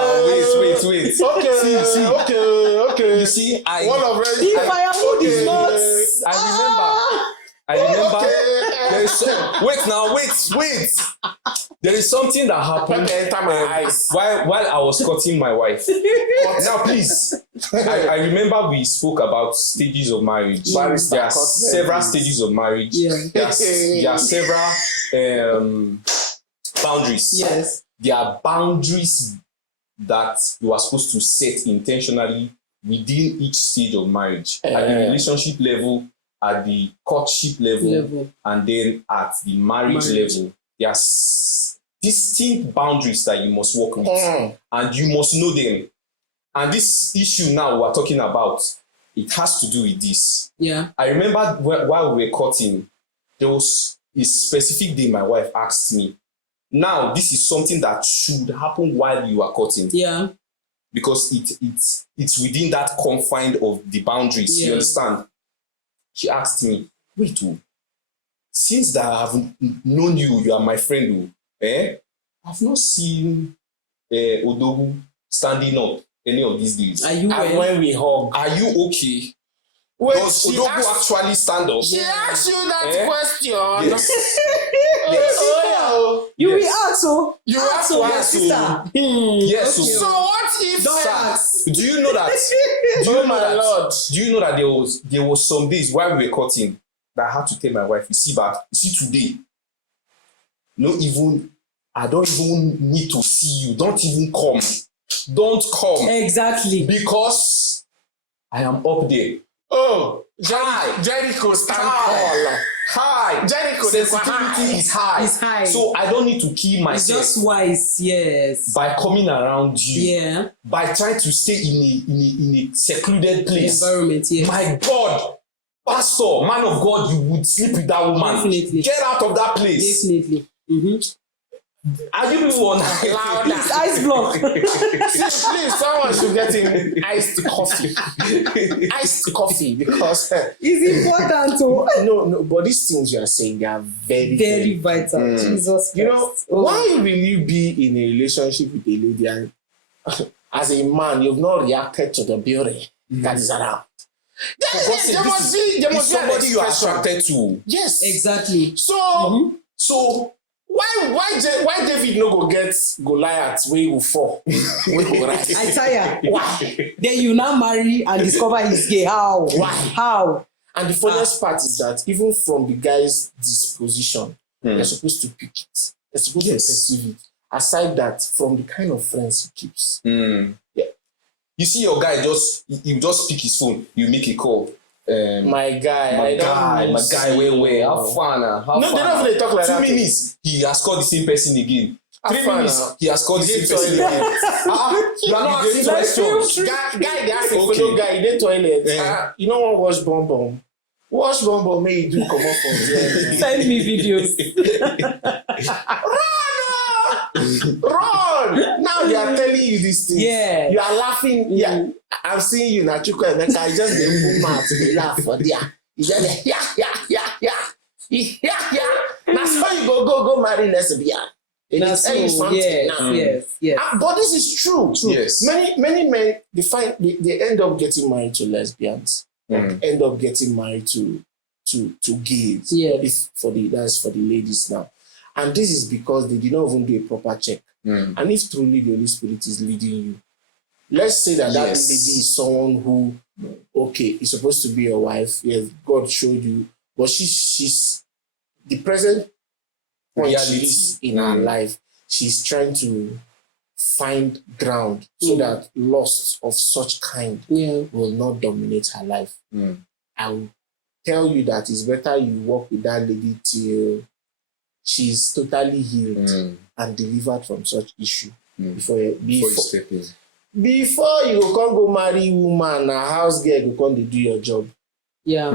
Okay. You see, the firewood is not. I remember. Wait. There is something that happened while I was courting my wife. Now, please. I remember we spoke about stages of marriage. There are several stages of marriage. There are several boundaries. Yes. There are boundaries that you are supposed to set intentionally within each stage of marriage. At the relationship level, at the courtship level, and then at the marriage level. There are distinct boundaries that you must work with, and you must know them. And this issue now we're talking about, it has to do with this. Yeah. I remember while we were courting, there was a specific day my wife asked me, now this is something that should happen while you are courting. Yeah. Because it's within that confine of the boundaries. You understand? She asked me, wait, since that I have known you are my friend, I've not seen Odogu standing up any of these days. Are you and when we hug, are you okay? Wait, does Odogu actually stand up? She asked you that question. Yes. You Yes. react, so You have to my ask, sister. Yes, Okay. So what if Don't Sir, ask. do you know that? Do you Oh know my that? Lord. Do you know that there was some days while we were cutting that I had to tell my wife, you see today, I don't even need to see you. Don't even come. Don't come Exactly. because I am up there. Oh, Hi. Jericho stand Hi. tall. High. Jericho Sensitivity is high. It's high. So I don't need to kill It's myself just wise, yes. by coming around you. Yeah. By trying to stay in a secluded place. Environment, yes. My God, pastor, man of God, you would sleep with that woman. Definitely. Get out of that place. Definitely. Mm-hmm. Are you people on Louder. It's ice block. See, please, someone should get him iced coffee. Iced coffee, because It's important to no, but these things you are saying, they are very, very vital. Jesus Christ. You know, Oh. why will you be in a relationship with a lady and as a man, you've not reacted to the beauty that is around? There must be an somebody you are expression. attracted to. Yes. Exactly. So why David no go get Goliath where he will fall? Where he go rise? I tire. Why? Then you now marry and discover he's gay. How? Why? How? And the funniest part is that even from the guy's disposition, they're supposed to pick it. They're supposed to perceive it. Aside that, from the kind of friends he keeps. Yeah. You see your guy you just pick his phone, you make a call. My guy, where? How far now? No, they don't really talk like 2 that. minutes, he has called the same person again. 3 far minutes, now? he has called the same person toilet. again. You are not asking questions. Guy, they ask a Okay. fellow guy, he dey toilet. Yeah. You know what? Wash bum bum. Wash bum bum, may you do come up from there. Send me videos. Run! Now they are telling you this thing. Yeah. You are laughing. Yeah. I'm seeing you, Nachuko Emeka. I just the boom mouth to laugh for there. You just like, yeah. That's how you go marry lesbian. That's tell you so, something yes, now. yes. But this is true. Yes. Many men they end up getting married to lesbians. End up getting married to gays. Yes. That's for the ladies now. And this is because they did not even do a proper check. And if truly the Holy Spirit is leading you, let's say that lady is someone who, okay, is supposed to be your wife. Yes, God showed you, but she's the present point she is in her life. She's trying to find ground so that lust of such kind will not dominate her life. I will tell you that it's better you walk with that lady till she's totally healed and delivered from such issue before you step in. Before you can't go marry woman, a house girl go come dey do your job. Yeah.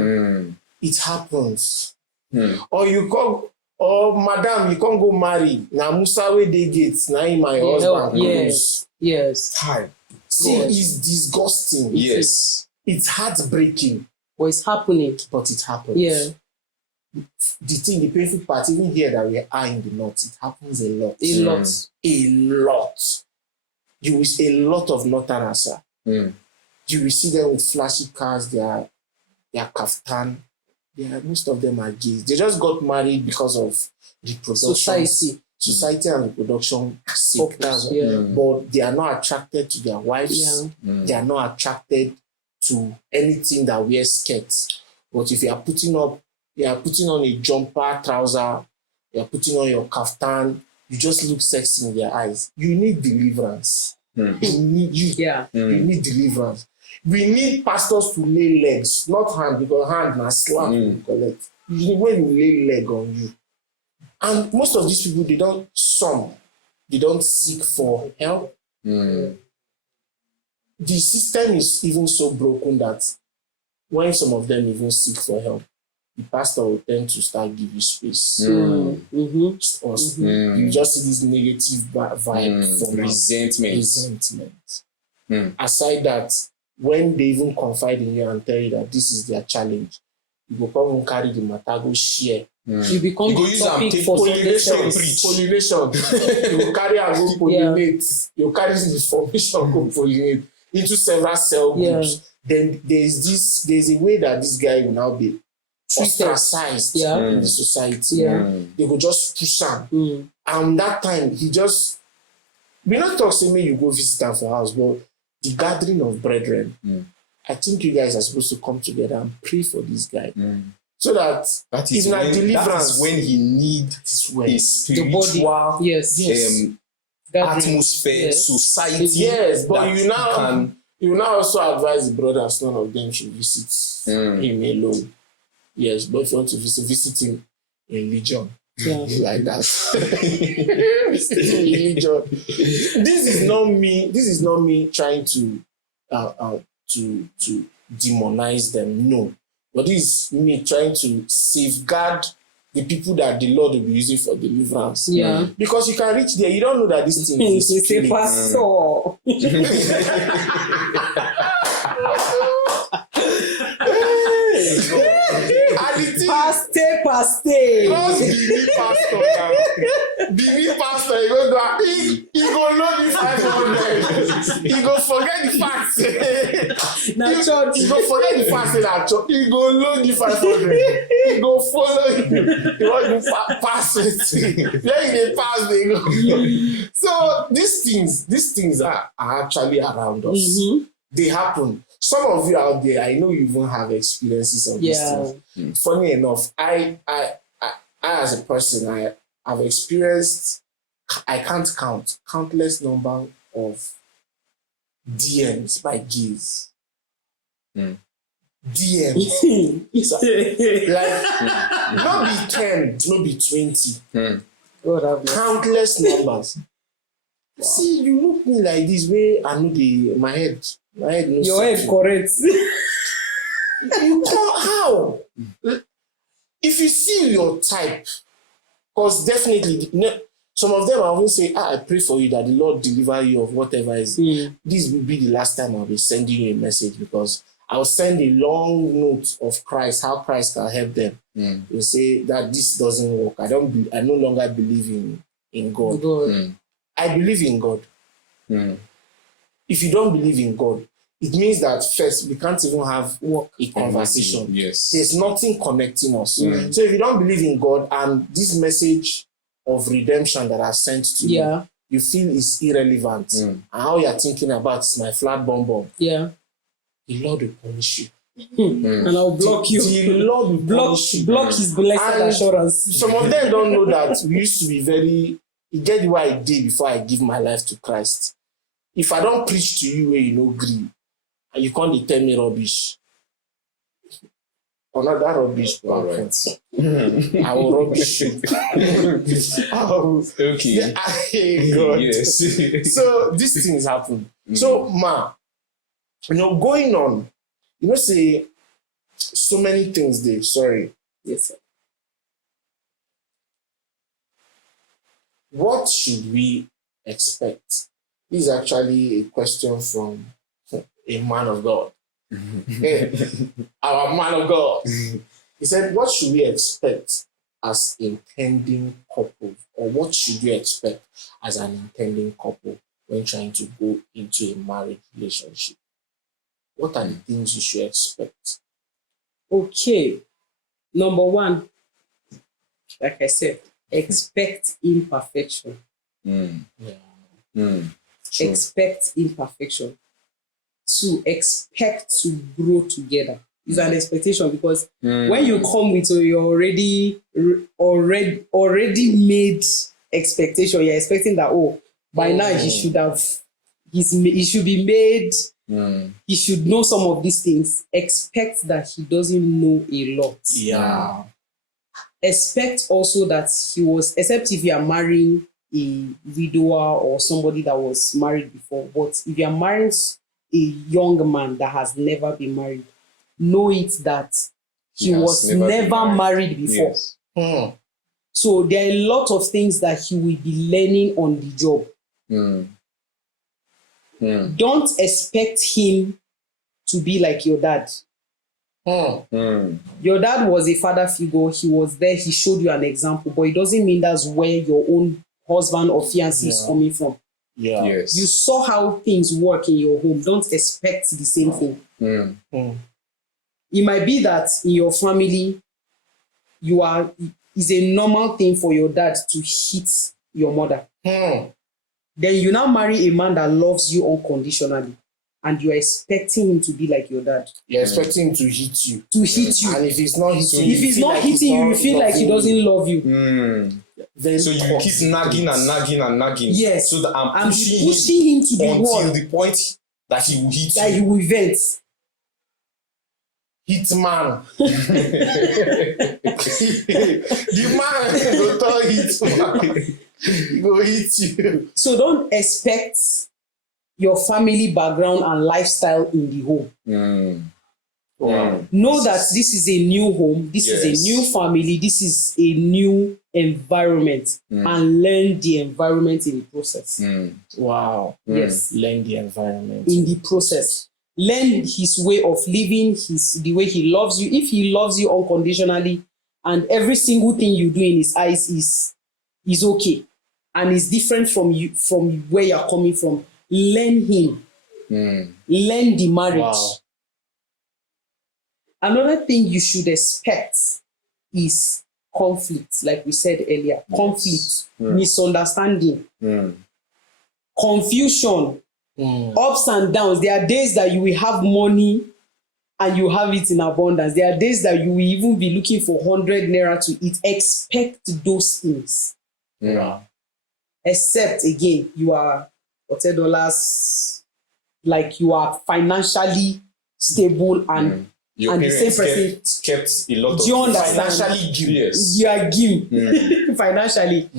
It happens. Or you come, or madam, you can't go marry. Na Musa wey dey gates, na him my husband. Yes. Time. See, it's disgusting. Yes. It's heartbreaking. But it's happening. But it happens. Yeah. The painful part, even here that we are in the north, it happens a lot. A lot. You will see a lot of northerners. You will see them with flashy cars, they are kaftan. Most of them are gays. They just got married because of reproduction. Society and reproduction sake. But they are not attracted to their wives. They are not attracted to anything that wears skirts. But if you are putting on a jumper, trouser, you are putting on your kaftan, you just look sexy in their eyes. You need deliverance. You need deliverance. We need pastors to lay legs, not hand, because hand na slap you collect. When you lay leg on you. And most of these people, they don't seek for help. The system is even so broken that when some of them even seek for help, the pastor will tend to start give you space. You just see this negative vibe from resentment. Aside that, when they even confide in you and tell you that this is their challenge, you go come and carry the matter, go share. You become the topic for pollination. You carry and go pollinate. You carry this information go pollinate into several cell groups. Then there's a way that this guy will now be ostracized in the society. They go just push him. And that time, he just, we not talk say me you go visit him for house, but the gathering of brethren, I think you guys are supposed to come together and pray for this guy. So that is when, deliverance, that is when he needs his spiritual atmosphere, society. Yes, but you now also advise the brothers, none of them should visit him alone. Yes, but if you want to visit him in legion. Like that. Visiting religion. This is not me trying to demonize them. No. But this is me trying to safeguard the people that the Lord will be using for deliverance. Yeah. Because you can reach there, you don't know that this thing is a pastor. Paste. Cause the pastor now. The pastor, he go load you 500. He go forget the facts. He go forget the facts that church. He go load you 500. He go follow you. He want you pass it. Then they pass, they go. So these things are actually around us. They happen. Some of you out there, I know you even have experiences of these things. Funny enough, I as a person, I have experienced, I can't count, countless number of DMs by gays. DMs. So, like, not be 10, not be 20. Countless numbers. Wow. See, you look me like this way, I know my head no your head correct. You can't, how? If you see your type, because definitely some of them I will say, I pray for you that the Lord deliver you of whatever is. This will be the last time I'll be sending you a message, because I'll send a long note of Christ, how Christ can help them. You say that this doesn't work. I no longer believe in God. I believe in God. If you don't believe in God, it means that first we can't even have a conversation. Yes. There's nothing connecting us. So if you don't believe in God and this message of redemption that I sent to you, you feel is irrelevant. And how you're thinking about is my flat bomb. The Lord will punish you. And I'll block you. The Lord will punish you. Block his blessed assurance. Some of them don't know that we used to be very, you get what I did before I give my life to Christ. If I don't preach to you where you no agree, and you can't tell me rubbish. Or not that rubbish. All right. I will rubbish you. Okay. God. Yes. So these things happen. So going on, say so many things there. Sorry. Yes, sir. What should we expect? This is actually a question from a man of God. Our man of God. He said, what should we expect as intending couples? Or what should you expect as an intending couple when trying to go into a marriage relationship? What are the things you should expect? Okay. Number one, like I said, expect imperfection. Expect imperfection. To expect to grow together is an expectation, because when you come with your already made expectation, you're expecting that by now he should be made. He should know some of these things. Expect that he doesn't know a lot. Yeah. Expect also that he was, except if you are marrying a widower or somebody that was married before, but if you are marrying a young man that has never been married, know it that he was never married before. Yes. So there are a lot of things that he will be learning on the job. Don't expect him to be like your dad. Your dad was a father figure. He was there. He showed you an example, but it doesn't mean that's where your own husband or fiancé is coming from. Yes. You saw how things work in your home. Don't expect the same thing. It might be that in your family, is a normal thing for your dad to hit your mother. Then you now marry a man that loves you unconditionally, and you're expecting him to be like your dad. You're expecting him to hit you. And if he's not hitting you, you feel like he doesn't love you. So you keep nagging and nagging and nagging. Yes. So that I'm pushing him to the wall until the point that he will hit that you. he will vent. Hitman. The man go tell hitman. He go hit you. So don't expect your family background and lifestyle in the home. Know that this is a new home, this is a new family, this is a new environment, and learn the environment in the process. Wow. Yes. Learn the environment. In the process. Learn his way of living, the way he loves you. If he loves you unconditionally and every single thing you do in his eyes is okay and is different from where you're coming from, learn him. Learn the marriage. Wow. Another thing you should expect is conflict, like we said earlier. Conflict, misunderstanding, confusion, ups and downs. There are days that you will have money and you have it in abundance. There are days that you will even be looking for 100 naira to eat. Expect those things. Except, again, you are $40, like you are financially stable and your the same person kept a lot of. do you understand? Financially, yes. You are gim financially.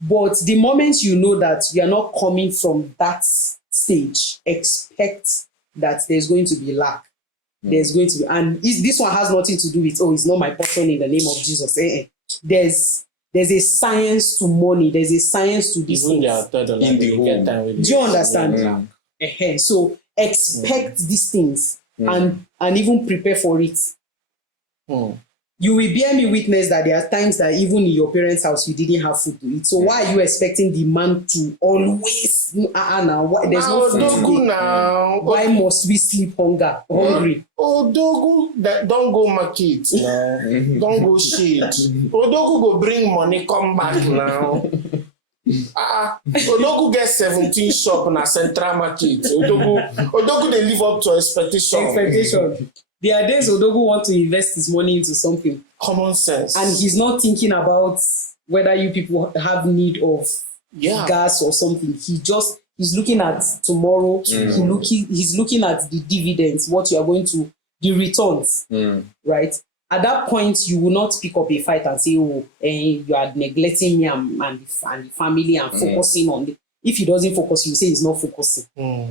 But the moment you know that you are not coming from that stage, expect that there's going to be lack. There's going to be, and this one has nothing to do with, it's not my portion in the name of Jesus. There's a science to money. There's a science to this thing. In the home. Do you understand? So expect these things and even prepare for it. You will bear me witness that there are times that even in your parents' house you didn't have food to eat. So why are you expecting the man to always now? There's no food today. Now. Why must we sleep hungry? Odogu, don't go market now. Don't go shade. Odogu go bring money, come back now. Odogu get 17 shop in a central market. Odogu they live up to expectation. There are days Odogu want to invest his money into something. Common sense. And he's not thinking about whether you people have need of gas or something. He's looking at tomorrow. He's looking at the dividends, what you are going to, the returns, right? At that point, you will not pick up a fight and say, you are neglecting me and the family and focusing on it. If he doesn't focus, you say he's not focusing. Do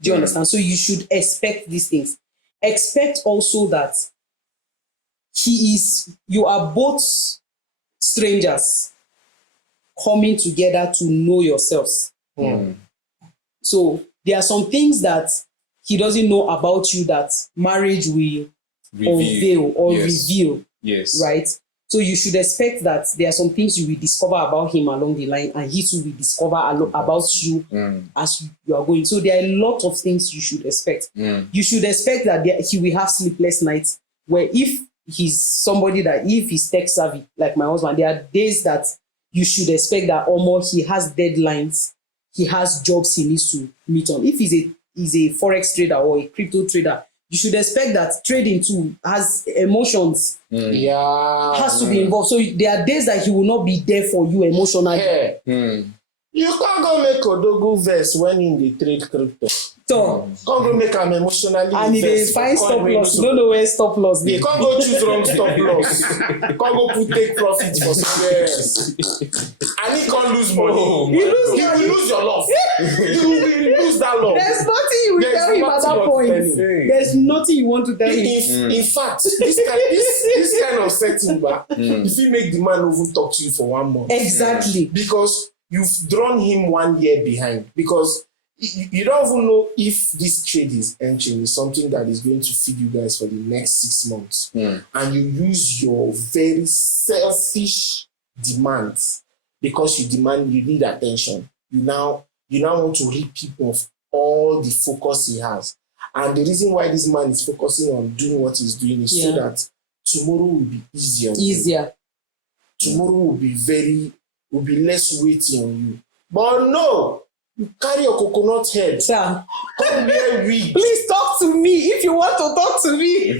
you understand? So you should expect these things. Expect also that you are both strangers coming together to know yourselves. So there are some things that he doesn't know about you that marriage will unveil or reveal. Yes. Right? So you should expect that there are some things you will discover about him along the line, and he too will discover about you as you are going. So there are a lot of things you should expect. You should expect that he will have sleepless nights, where if he's somebody that, if he's tech savvy, like my husband, there are days that you should expect that almost he has deadlines, he has jobs he needs to meet on. If he's a forex trader or a crypto trader, you should expect that trading too has emotions. Has to be involved. So there are days that he will not be there for you emotionally. You can't go make Odogu verse when in the trade crypto. So can't go make him emotionally. And if they find stop loss, you don't know where stop loss is. You can't go choose wrong stop loss. You can't go take profit for years. And he can't lose money. He will lose your love. You will lose that love. There's nothing you will tell him at that point. There's nothing you want to tell him. In fact, this kind of setting back, if you make the man even talk to you for 1 month. Exactly. Because you've drawn him 1 year behind. Because you don't even know if this trade is entering is something that is going to feed you guys for the next 6 months. And you use your very selfish demands because you need attention. You now want to rid people of all the focus he has. And the reason why this man is focusing on doing what he's doing is so that tomorrow will be easier. Easier. Tomorrow will be less weighty on you. But no, you carry your coconut head. Sir, Come here, wig. please talk to me if you want to talk to me.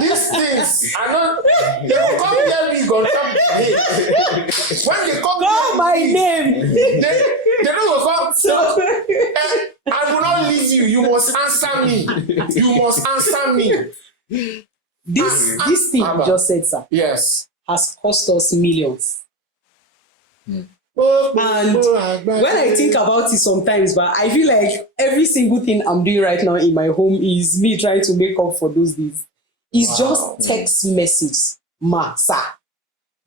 These things are not. They will come here, wig on top of the head. When they come Call here, my wig, name. they don't come. So, I will not leave you. You must answer me. You must answer me. this thing you just said, sir, Yes. has cost us millions. And when I think about it sometimes, but I feel like every single thing I'm doing right now in my home is me trying to make up for those days. It's just text message, ma, sir.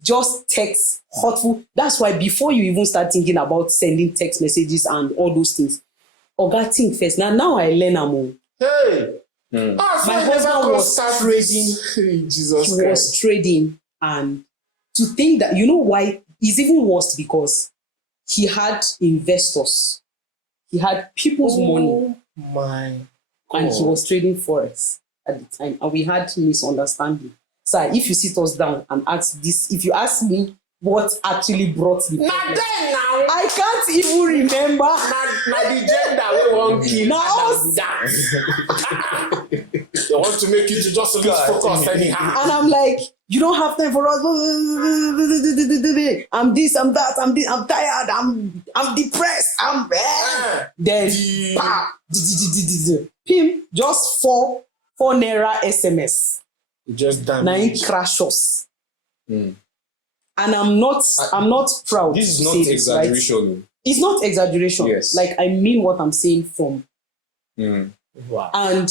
Just text, hurtful. That's why before you even start thinking about sending text messages and all those things, Oga think first. Now I learn am. Hey. My husband was trading. Jesus He was trading, and to think that, you know why, is even worse because he had investors. He had people's money. My God. And he was trading forex at the time, and we had misunderstanding. So if you sit us down and ask this, if you ask me what actually brought the Now problem, then now. I can't even remember. Now the gender we want kill. Now us. They want to make you to just lose focus anyhow. And I'm like, you don't have time for us. I'm this, I'm that, I'm this, I'm tired, I'm depressed, I'm then Pim, just four naira SMS. Just damn. 9 crash us. And I'm not proud. This is to not say this, exaggeration. right? It's not exaggeration. Yes. Like, I mean what I'm saying from. Wow. And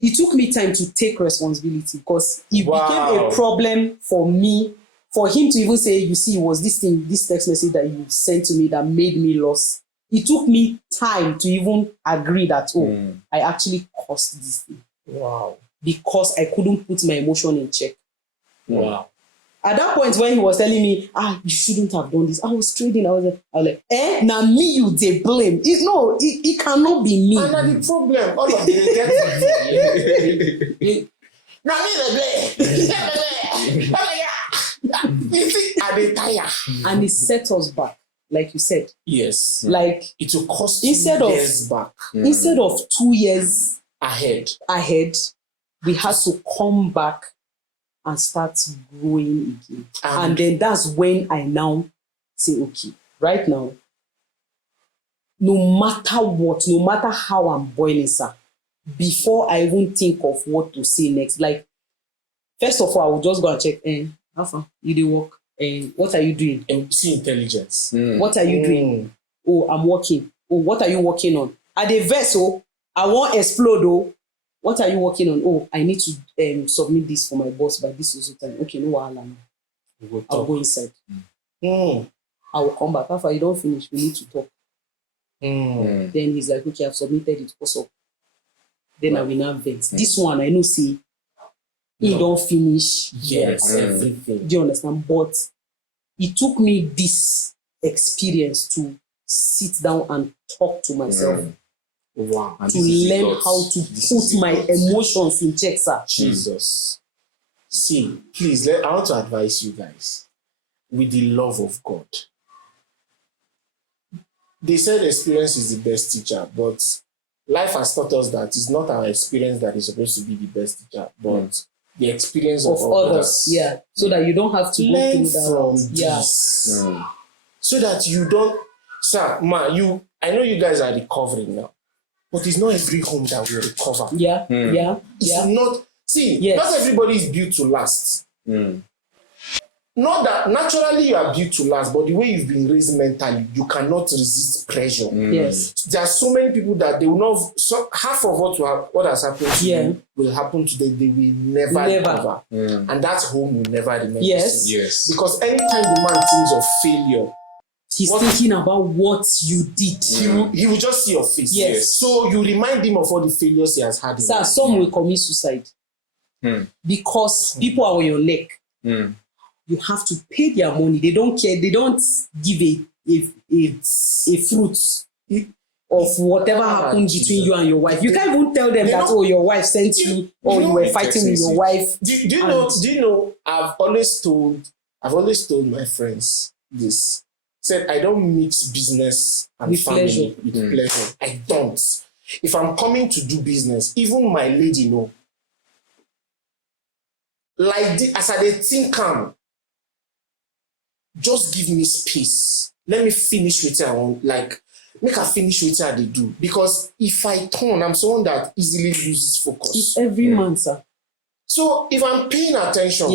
it took me time to take responsibility because it became a problem for me, for him to even say, you see, it was this text message that you sent to me that made me lost. It took me time to even agree that, I actually caused this thing. Wow. Because I couldn't put my emotion in check. Wow. At that point when he was telling me, you shouldn't have done this, I was trading, I was like, now me you they blame. It cannot be me. And that's the problem. All of them get now me the blame. Are they tired? And it set us back, like you said. Yes. Like, it will cost instead 2 of- years back. instead of 2 years Ahead. we had to come back and start growing again. And then that's when I now say, okay, right now, no matter what, no matter how I'm boiling, sir, before I even think of what to say next, like, first of all, I will just go and check, how far you do work? What are you doing? MC intelligence. What are you doing? Oh, I'm working. Oh, what are you working on? At the vessel, I won't explode. Oh, what are you working on? Oh, I need to submit this for my boss by this also time. Okay, no wahala. I'll go inside. I will come back. After you don't finish, we need to talk. Then he's like, okay, I've submitted it. What's up? Then I will now vex. This one, I know, see, he don't finish. Yes, everything. Do you understand? But it took me this experience to sit down and talk to myself. Wow. To learn how to put my emotions in check, sir. Jesus. See, please, I want to advise you guys with the love of God. They said experience is the best teacher, but life has taught us that it's not our experience that is supposed to be the best teacher, but the experience of others. Yeah. So that you don't have to go Learn through that. from this. So that you don't, sir, I know you guys are recovering now, but it's not every home that will recover. Yeah. It's not, not everybody is built to last. Not that naturally you are built to last, but the way you've been raised mentally, you cannot resist pressure. Yes. There are so many people that they will not, half of what has happened to them will happen to them, they will never recover. And that home will never remain the same. Yes. Because anytime the man thinks of failure, he's thinking about what you did. he will just see your face. Yes. So you remind him of all the failures he has had. Sir, some will commit suicide because people are on your neck. You have to pay their money. They don't care. They don't give a fruit. of whatever happened between you and your wife. You can't even tell them that, your wife sent you, or you were fighting with your wife. Do you know, I've always told my friends this. Said, I don't mix business and with family with pleasure. I don't. If I'm coming to do business, even my lady know. Like as I think just give me space. Let me finish with her on, like, make her finish with her they do. Because if I turn, I'm someone that easily loses focus. It's every man, sir. So if I'm paying attention,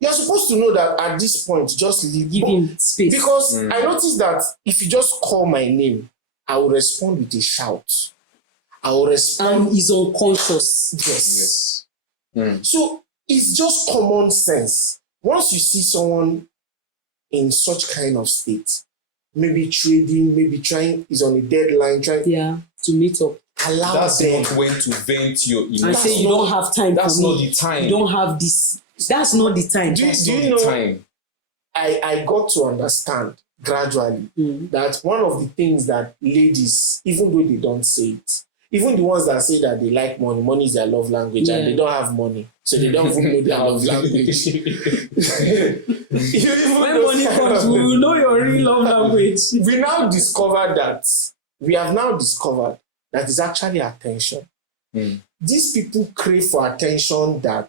you're supposed to know that at this point, just leave. Give him space. Because I noticed that if you just call my name, I will respond with a shout. I will respond. And he's unconscious. Yes. So it's just common sense. Once you see someone in such kind of state, maybe trading, maybe is on a deadline, to meet up. Allow that's them. not when to vent your emotions. And say you don't have time for me. That's not the time. You don't have this. That's not the time. Do you know? Time. I got to understand gradually that one of the things that ladies, even though they don't say it, even the ones that say that they like money is their love language, and they don't have money, so they don't even know their love language. When money comes, we will know your real love language. We have now discovered that it's actually attention. These people crave for attention crave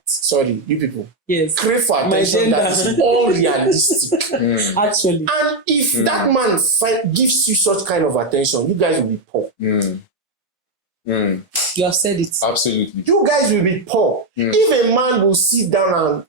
for attention that is unrealistic. Actually. And if that man gives you such kind of attention, you guys will be poor. You have said it. Absolutely. You guys will be poor. If a man will sit down and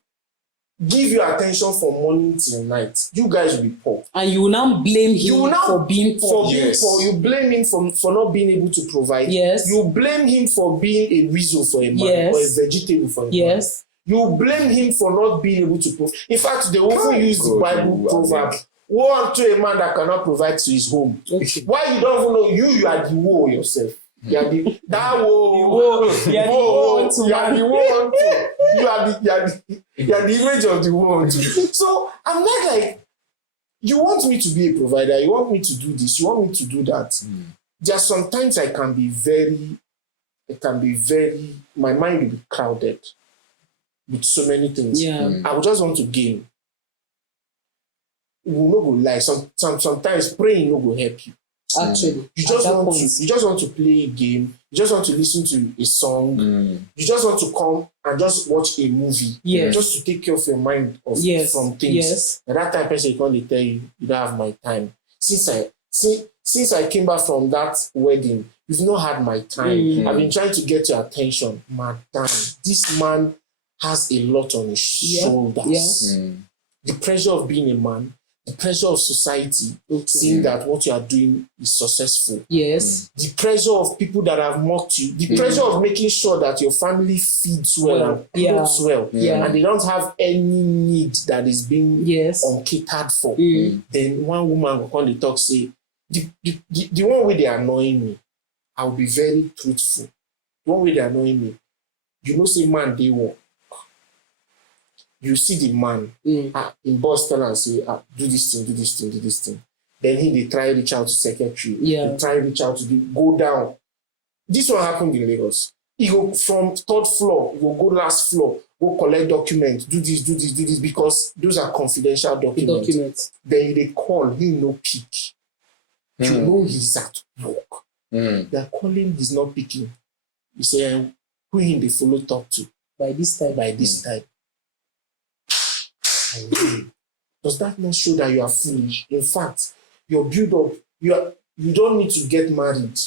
give you attention from morning till night, you guys will be poor. And you will now blame him for being poor. You blame him for not being able to provide. Yes. You blame him for being a weasel for a man, or a vegetable for a man. You blame him for not being able to provide. In fact, they often use the Bible proverb, woe unto a man that cannot provide to his home. Okay. Why you don't even know you are the woe yourself. You are the image of the world. So I'm not like, you want me to be a provider, you want me to do this, you want me to do that. There are sometimes I can be very, my mind will be crowded with so many things. I would just want to gain. We will not go lie. Sometimes praying no go help you. Actually, you just want to play a game. You just want to listen to a song. You just want to come and just watch a movie. Just to take care of your mind from things. At that time, person can tell you don't have my time. Since I came back from that wedding, you've not had my time. I've been trying to get your attention. Madam, this man has a lot on his shoulders. The pressure of being a man. The pressure of society, seeing that what you are doing is successful. The pressure of people that have mocked you. The pressure of making sure that your family feeds well and clothes well. And they don't have any need that is being uncatered for. Then one woman will come and talk, say, the one way they are annoying me, I'll be very truthful. The one way they are annoying me, you know, say, man, they work. You see the man in Boston and say, do this thing. Then they try reach out to secretary. They try reach out to go down. This one happened in Lagos. He go from third floor, he will go last floor, go collect documents, do this, because those are confidential documents. Then they call, he no pick. You know he's at work. They are calling, he's not picking. You say, who him they follow talk to? By this time. Does that not show that you are foolish? In fact, your build-up, you don't need to get married.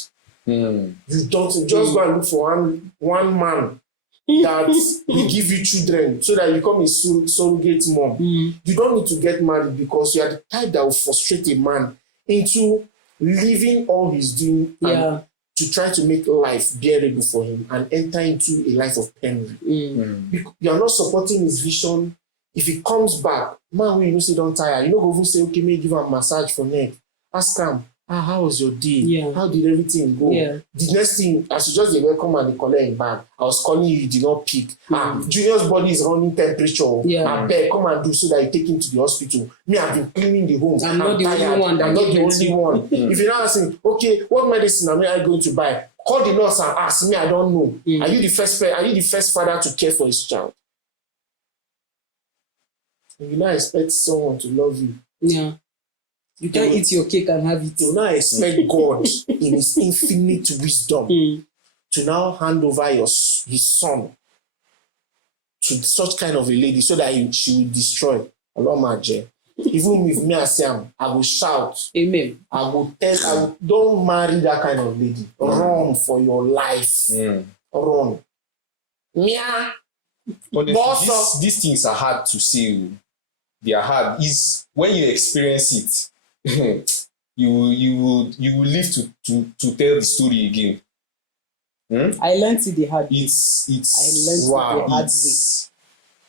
You don't just go and look for one man that will give you children so that you become a surrogate mom. You don't need to get married because you are the type that will frustrate a man into leaving all he's doing and to try to make life bearable for him and enter into a life of penury. You are not supporting his vision. If he comes back, man, when you know say don't tire, you know go even say, okay, may give him a massage for neck. Ask him, how was your day? Yeah. How did everything go? Yeah. The next thing, as you just dey welcome and they collect him bag, I was calling you did not pick. Junior's body is running temperature. Yeah. I beg, come and do so that you take him to the hospital. Me, I've been cleaning the home. I'm not the only one that I'm not gave the it only to one. If you're not asking, okay, what medicine am I going to buy? Call the nurse and ask me. I don't know. Are you the first father to care for his child? And you not expect someone to love you. Yeah. You can't eat your cake and have it. Do not expect God in his infinite wisdom to now hand over his son to such kind of a lady so that she will destroy. Even if me as Sam, I will shout. Amen. I will don't marry that kind of lady. Run for your life. Run. Mia. Honestly, these things are hard to say. They are hard. Is when you experience it, you will live to tell the story again. I learned it the hard way. It's I learned it the hard way.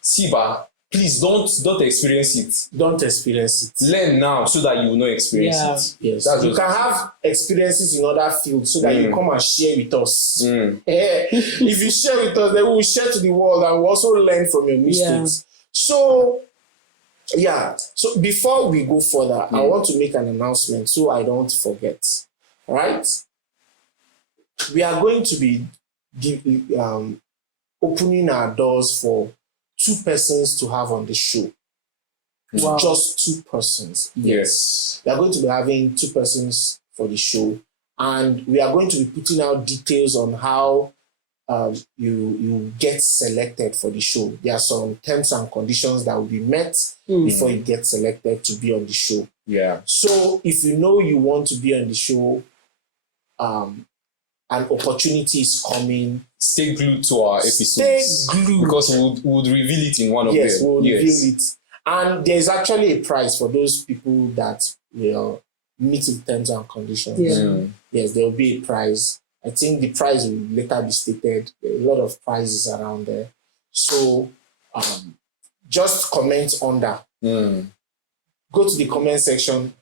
Siba, please don't experience it. Don't experience it. Learn now so that you will not experience it. Yes. You can have experiences in other fields so that you come and share with us. If you share with us, then we will share to the world and we also learn from your mistakes. So before we go further, I want to make an announcement so I don't forget. All right? We are going to be opening our doors for 2 persons to have on the show. Wow. Just 2 persons. Yes. We are going to be having 2 persons for the show, and we are going to be putting out details on how you get selected for the show. There are some terms and conditions that will be met before you get selected to be on the show. Yeah. So if you know you want to be on the show, an opportunity is coming. Stay glued to our episodes. Stay glued. Because we'll reveal it in one of them. Yes, we'll reveal it. And there's actually a prize for those people that will meet the terms and conditions. Yes, there will be a prize. I think the prize will later be stated. There are a lot of prizes around there. So just comment under. Go to the comment section.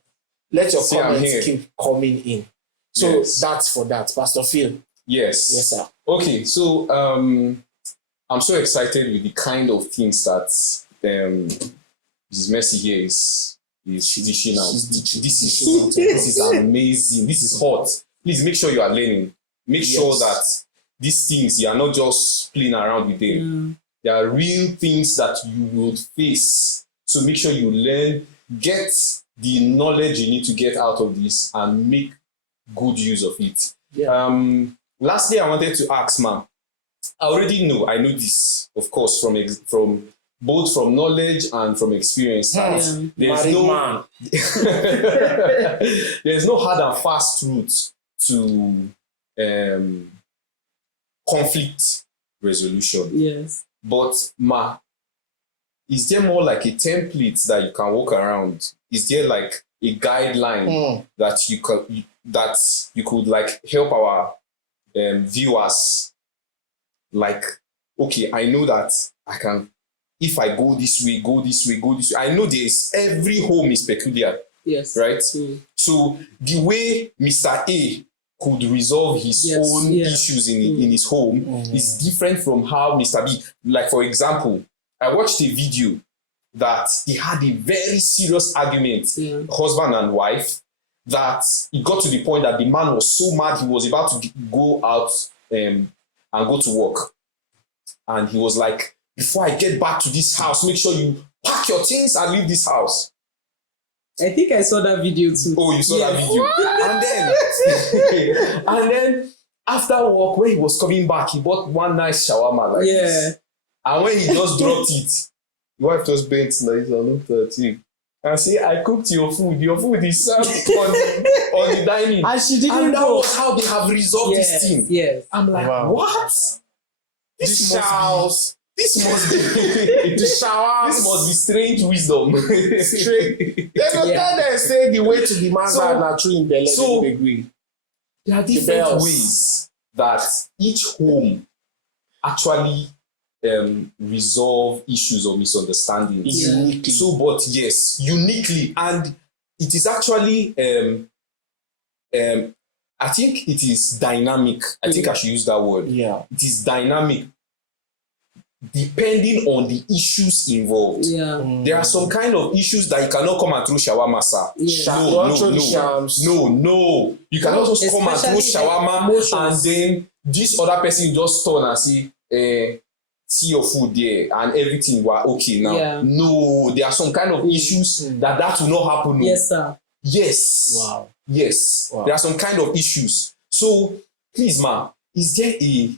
Let your comments keep coming in. So that's for that. Pastor Phil. Yes. Yes, sir. Okay, so I'm so excited with the kind of things that Mrs. Mercy here is dishing out. This is amazing. This is hot. Please make sure you are learning. Make sure that these things, you are not just playing around with them. There are real things that you will face. So make sure you learn, get the knowledge you need to get out of this and make good use of it. Lastly, I wanted to ask, ma'am, I know this, of course, from both from knowledge and from experience. There's no hard and fast route to conflict resolution. Yes. But is there more like a template that you can walk around? Is there like a guideline that you could like help our viewers? Like, okay, I know that I can, if I go this way. I know every home is peculiar. Yes. Right? So the way Mr. A could resolve his own issues in his home is different from how Mr. B, like for example, I watched a video that they had a very serious argument, husband and wife, that it got to the point that the man was so mad he was about to go out and go to work. And he was like, before I get back to this house, make sure you pack your things and leave this house. I think I saw that video too. Oh, you saw that video? And then after work, when he was coming back, he bought one nice shawarma like this. And when he just dropped it, the wife just bent like and looked at him and said, I cooked your food. Your food is served on the dining. And she didn't that was how they have resolved this thing. Yes. I'm like, what? This must be strange wisdom. There's no time they say the way to the man's heart na true in belle. So there are different ways that each home actually resolve issues or misunderstandings. Uniquely. So, but yes, uniquely, and it is actually I think it is dynamic. I think I should use that word. Yeah. It is dynamic depending on the issues involved. Yeah. There are some kind of issues that you cannot come and throw shawarma, sir. Yeah. No. You cannot just come and throw Especially shawarma emotions. and then this other person just turn and say, see your food there and everything were okay now. Yeah. No, there are some kind of issues that will not happen. No. Yes, sir. Yes. Wow. Yes. Wow. There are some kind of issues. So please, ma, is there a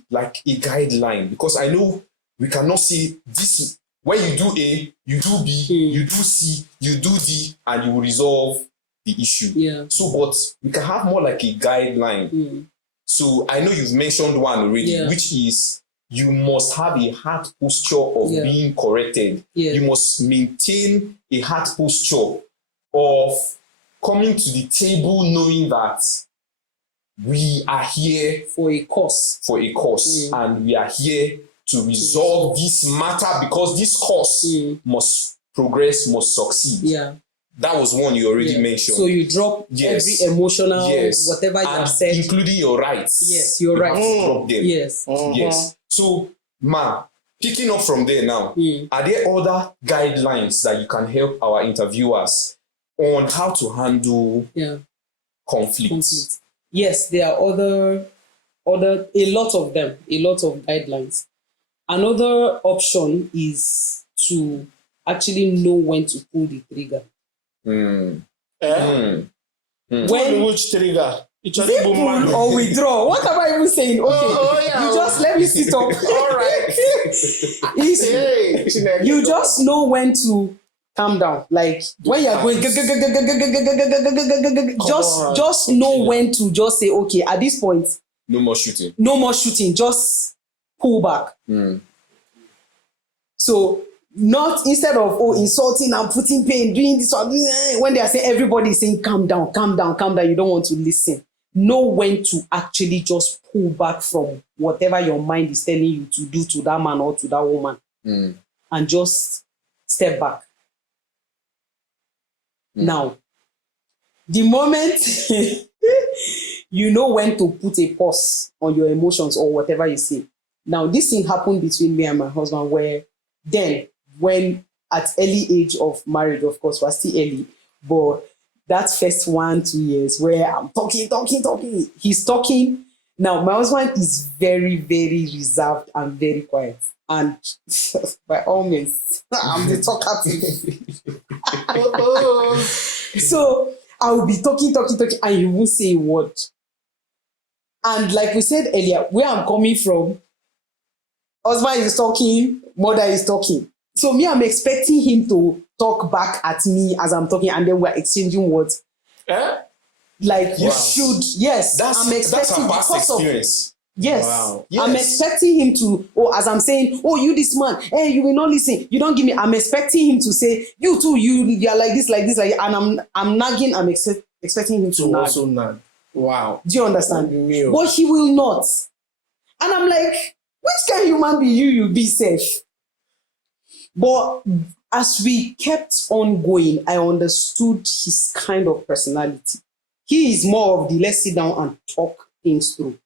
guideline? Because I know we cannot see this. When you do A, you do B, you do C, you do D, and you will resolve the issue. Yeah. So, but we can have more like a guideline. So I know you've mentioned one already, which is you must have a heart posture of being corrected. Yeah. You must maintain a heart posture of coming to the table knowing that we are here For a cause. and we are here to resolve this matter because this cause must progress, must succeed. Yeah. That was one you already mentioned. So you drop every emotional, whatever you have said. Including your rights. Yes, your rights. You have to drop them. Yes. Yes. So, ma, picking up from there now, are there other guidelines that you can help our interviewers on how to handle conflict? Yes, there are a lot of them, a lot of guidelines. Another option is to actually know when to pull the trigger. When which trigger? Pull or withdraw. What am I even saying? Okay, you just let me sit up. All right. You just know when to calm down. Like when you're going, just know when to just say, okay, at this point, no more shooting. Just pull back. So not instead of insulting and putting pain, doing this or when they are saying everybody is saying calm down, you don't want to listen. Know when to actually just pull back from whatever your mind is telling you to do to that man or to that woman, and just step back. Now, the moment you know when to put a pause on your emotions or whatever you say. Now, this thing happened between me and my husband where then when at early age of marriage, of course, we're still early, but that first 1-2 years where I'm talking, he's talking. Now, my husband is very, very reserved and very quiet. And by all means, I'm the talkative. So I will be talking, and you won't say a word. And like we said earlier, where I'm coming from, husband is talking, mother is talking. So me, I'm expecting him to talk back at me as I'm talking, and then we're exchanging words. Like you should, yes. I'm expecting that's a past experience. Yes. Wow. Yes. I'm expecting him to, as I'm saying, you this man, hey, you will not listen. You don't give me. I'm expecting him to say, you too, you are like this, and I'm nagging. I'm expecting him to nag. Also nag. Wow. Do you understand? But he will not. And I'm like, which kind of human being you be safe? But as we kept on going, I understood his kind of personality. He is more of the let's sit down and talk things through.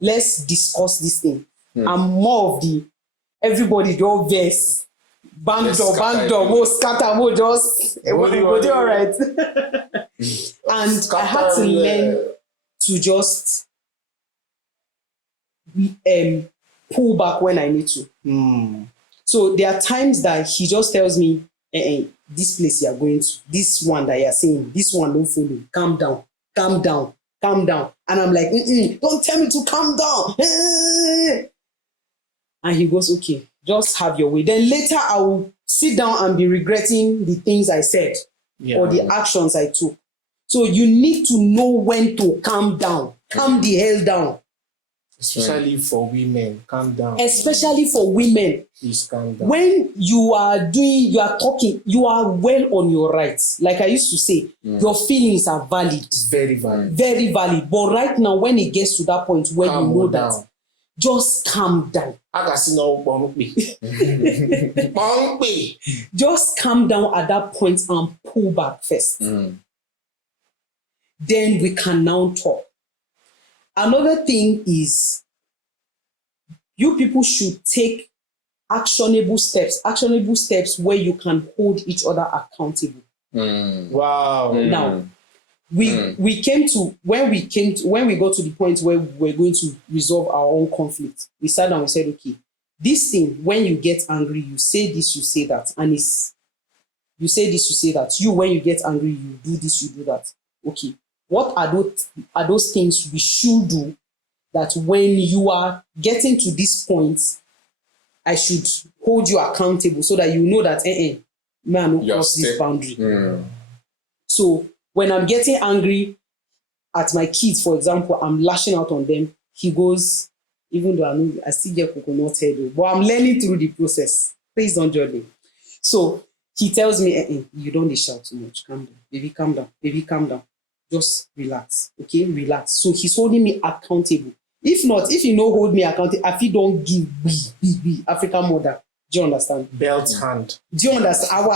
Let's discuss this thing. I'm more of the everybody do verse. Bang door, scatter, just everybody all right. And I had to learn to just pull back when I need to. So there are times that he just tells me, this place you are going to, this one that you are saying, this one don't follow. Calm down. And I'm like, don't tell me to calm down. And he goes, okay, just have your way. Then later I will sit down and be regretting the things I said or the actions I took. So you need to know when to calm down. Calm the hell down. Especially for women, calm down. Especially for women. Please calm down. When you are talking, you are well on your rights. Like I used to say, your feelings are valid. Very valid. Very valid. But right now, when it gets to that point where you know that, just calm down. Just calm down at that point and pull back first. then we can now talk. Another thing is you people should take actionable steps where you can hold each other accountable. Wow. Now, when we got to the point where we're going to resolve our own conflict, we sat down and said, okay, this thing, when you get angry, you say this, you say that, and you say this, you say that. You, when you get angry, you do this, you do that. Okay, what are those things we should do that when you are getting to this point, I should hold you accountable so that you know that, man, will cross this boundary. So when I'm getting angry at my kids, for example, I'm lashing out on them. He goes, even though I still get coconut head, but I'm learning through the process. Please don't judge me. So he tells me, you don't need shout too much. Calm down. Baby, calm down. Baby, calm down. Just relax. Okay, relax. So he's holding me accountable. If not, if you no hold me accountable, if you don't give me African mother, do you understand? Belt hand. Do you understand?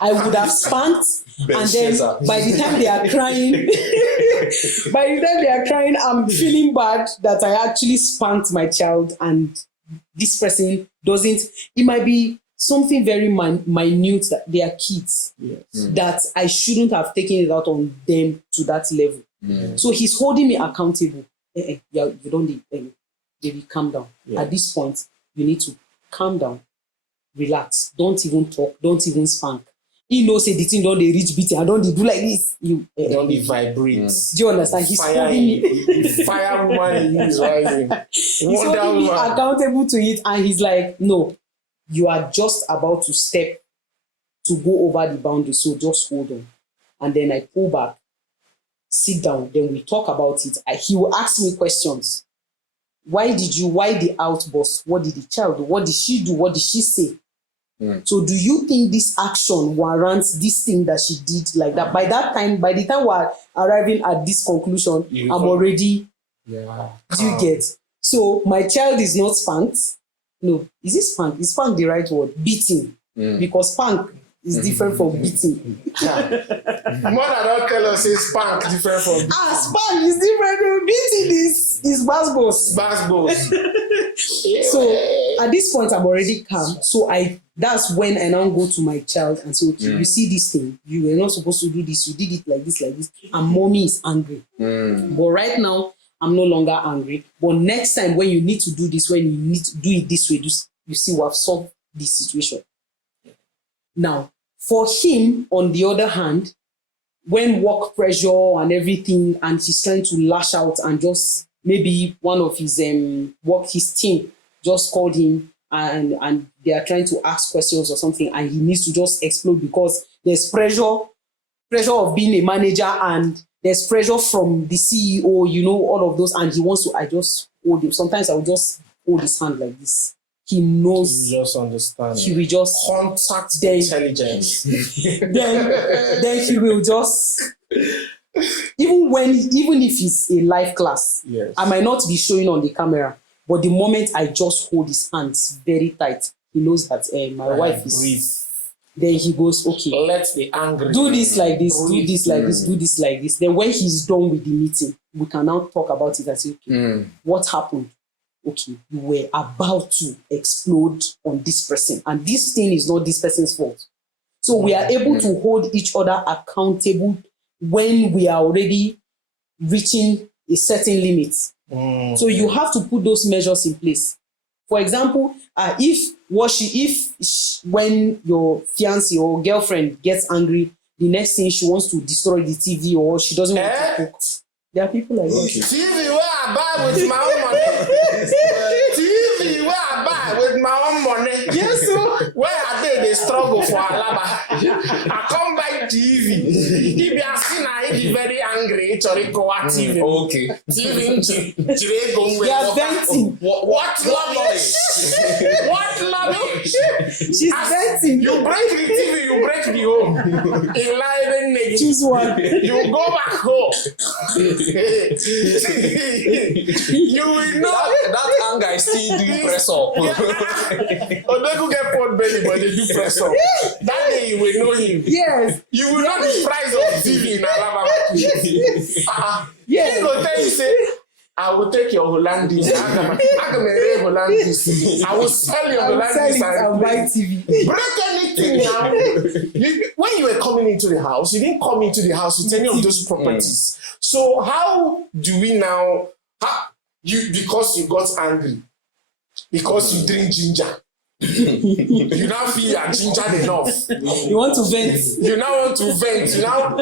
I would have spanked, and then by the time they are crying, I'm feeling bad that I actually spanked my child, and this person doesn't. It might be something very minute that they are kids, that I shouldn't have taken it out on them to that level. So he's holding me accountable. You don't need, baby, calm down. At this point, you need to calm down, relax. Don't even talk. Don't even spank. He knows the thing don't they reach beating. I don't do like this. You don't vibrate. Do you understand? He's holding me. Fire woman is rising. He's holding me accountable to it, and he's like, no, you are just about to step to go over the boundary, so just hold on. And then I pull back, sit down, then we talk about it. He will ask me questions. Why the outburst? What did the child do? What did she do? What did she say? So do you think this action warrants this thing that she did like that? By the time we're arriving at this conclusion, I'm already, do you get? So my child is not spanked. No, is it spanked? Is spanked the right word? Beating. Because spank is different from beating. Mother don't tell us it's spank different from beating. Spank is different from beating. Is basbos. So at this point, I'm already calm. So that's when I now go to my child and say, okay, you see this thing, you were not supposed to do this, you did it like this, and mommy is angry. But right now, I'm no longer angry. But next time when you need to do this, when you need to do it this way, you see, we have solved this situation. Now, for him, on the other hand, when work pressure and everything, and he's trying to lash out, and just maybe one of his his team just called him, and they are trying to ask questions or something, and he needs to just explode because there's pressure of being a manager, and there's pressure from the CEO, all of those, and he wants to, I just hold him. Sometimes I will just hold his hand like this. He knows. You just understand. He will just contact the intelligence. then he will just, even if it's a live class, I might not be showing on the camera, but the moment I just hold his hands very tight, he knows that my wife is. Breathe. Then he goes, okay, let's be angry. Do this like this, do this like this, do this like this. Then when he's done with the meeting, we can now talk about it and say, okay, what happened? Okay, you were about to explode on this person, and this thing is not this person's fault. So we are able to hold each other accountable when we are already reaching a certain limit. So you have to put those measures in place. For example, when your fiancé or girlfriend gets angry, the next thing she wants to destroy the TV, or she doesn't want to cook. There are people like that. TV where I buy with my own money. TV where I buy with my own money. Yes, sir. Where I did they struggle for Alaba. I come buy TV. If you are seen, I be very angry, TV. Okay. TV, They are venting. What rubbish? What rubbish? She's venting. You break the TV, you break the home. Enliven negative. Choose one. You go back home. You will know That anger is still doing press up. Or they could get pot belly, but they do press up. That day you will know him. Yes. You will know the price of TV in Alabama. Yes. He go tell you say, I will take your Hollandis. Hollandis. I will sell your Hollandis and buy TV. Break anything now. When you were coming into the house, you didn't come into the house with any of those properties. So how do we now? Because you got angry, because you drink ginger. You now feel you are gingered enough. You want to vent. You now want to vent. You now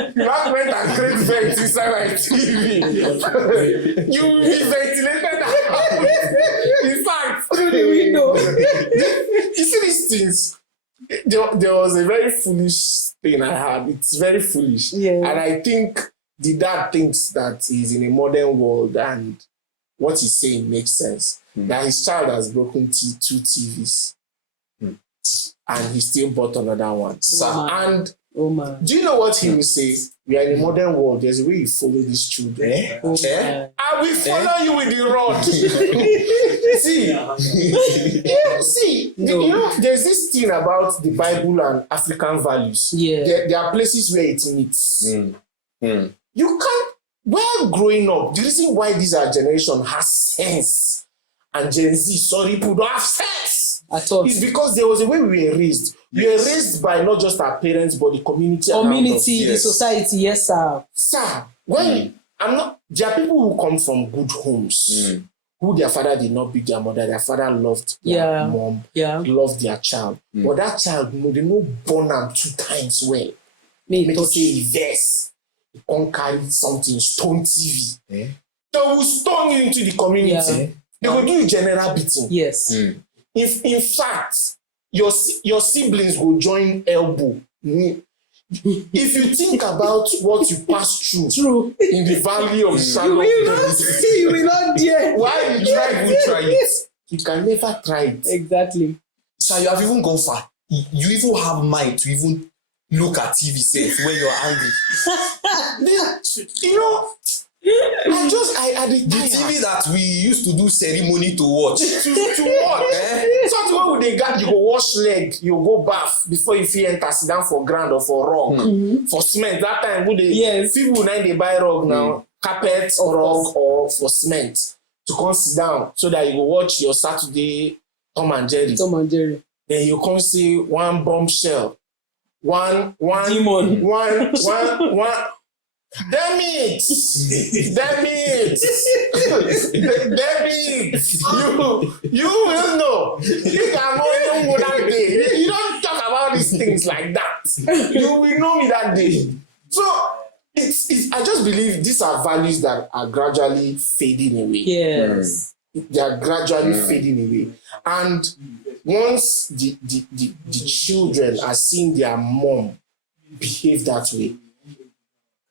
went and create vent inside my TV. You will be ventilated out. In fact, Through the window. You see these things. There was a very foolish thing I had. It's very foolish. Yeah. And I think the dad thinks that he's in a modern world and what he's saying makes sense. That his child has broken 2 TVs. And he still bought another one. And do you know what he will say? We are in a modern world. There's a way you follow these children. I will follow you with the rod. See, you know, there's this thing about the Bible and African values. Yeah. There are places where it meets. You can't. While growing up, the reason why this our generation has sense and Gen Z, people don't have sense. At all. It's because there was a way we were raised. We were raised by not just our parents, but the community around us. The society, yes, sir. Sir, when there are people who come from good homes, who their father did not beat their mother, their father loved their mom, loved their child. But that child, they no born them 2 times well. Make it say verse. You can't carry something, stone TV. They will stone you into the community. They will do you general beating. Yes. If in fact your siblings will join elbow. If you think about what you passed through in the valley of shadow, you will not dare. Why you try it? You can never try it. Exactly. So you have even gone far. You even have mind to even look at TV safe when you're angry. You know, the TV that we used to do ceremony to watch. to watch. Something when they got you go wash leg, you go bath before you feel enter sit down for ground or for rug. For cement. That time people now they buy rug now, carpet or rug or for cement to come sit down so that you go watch your Saturday Tom and Jerry. Then you come see one bombshell. One demon. One. Damn it! You will know. You can know me that day. You don't talk about these things like that. You will know me that day. So I just believe these are values that are gradually fading away. Yes. They are gradually fading away. And once the children are seeing their mom behave that way,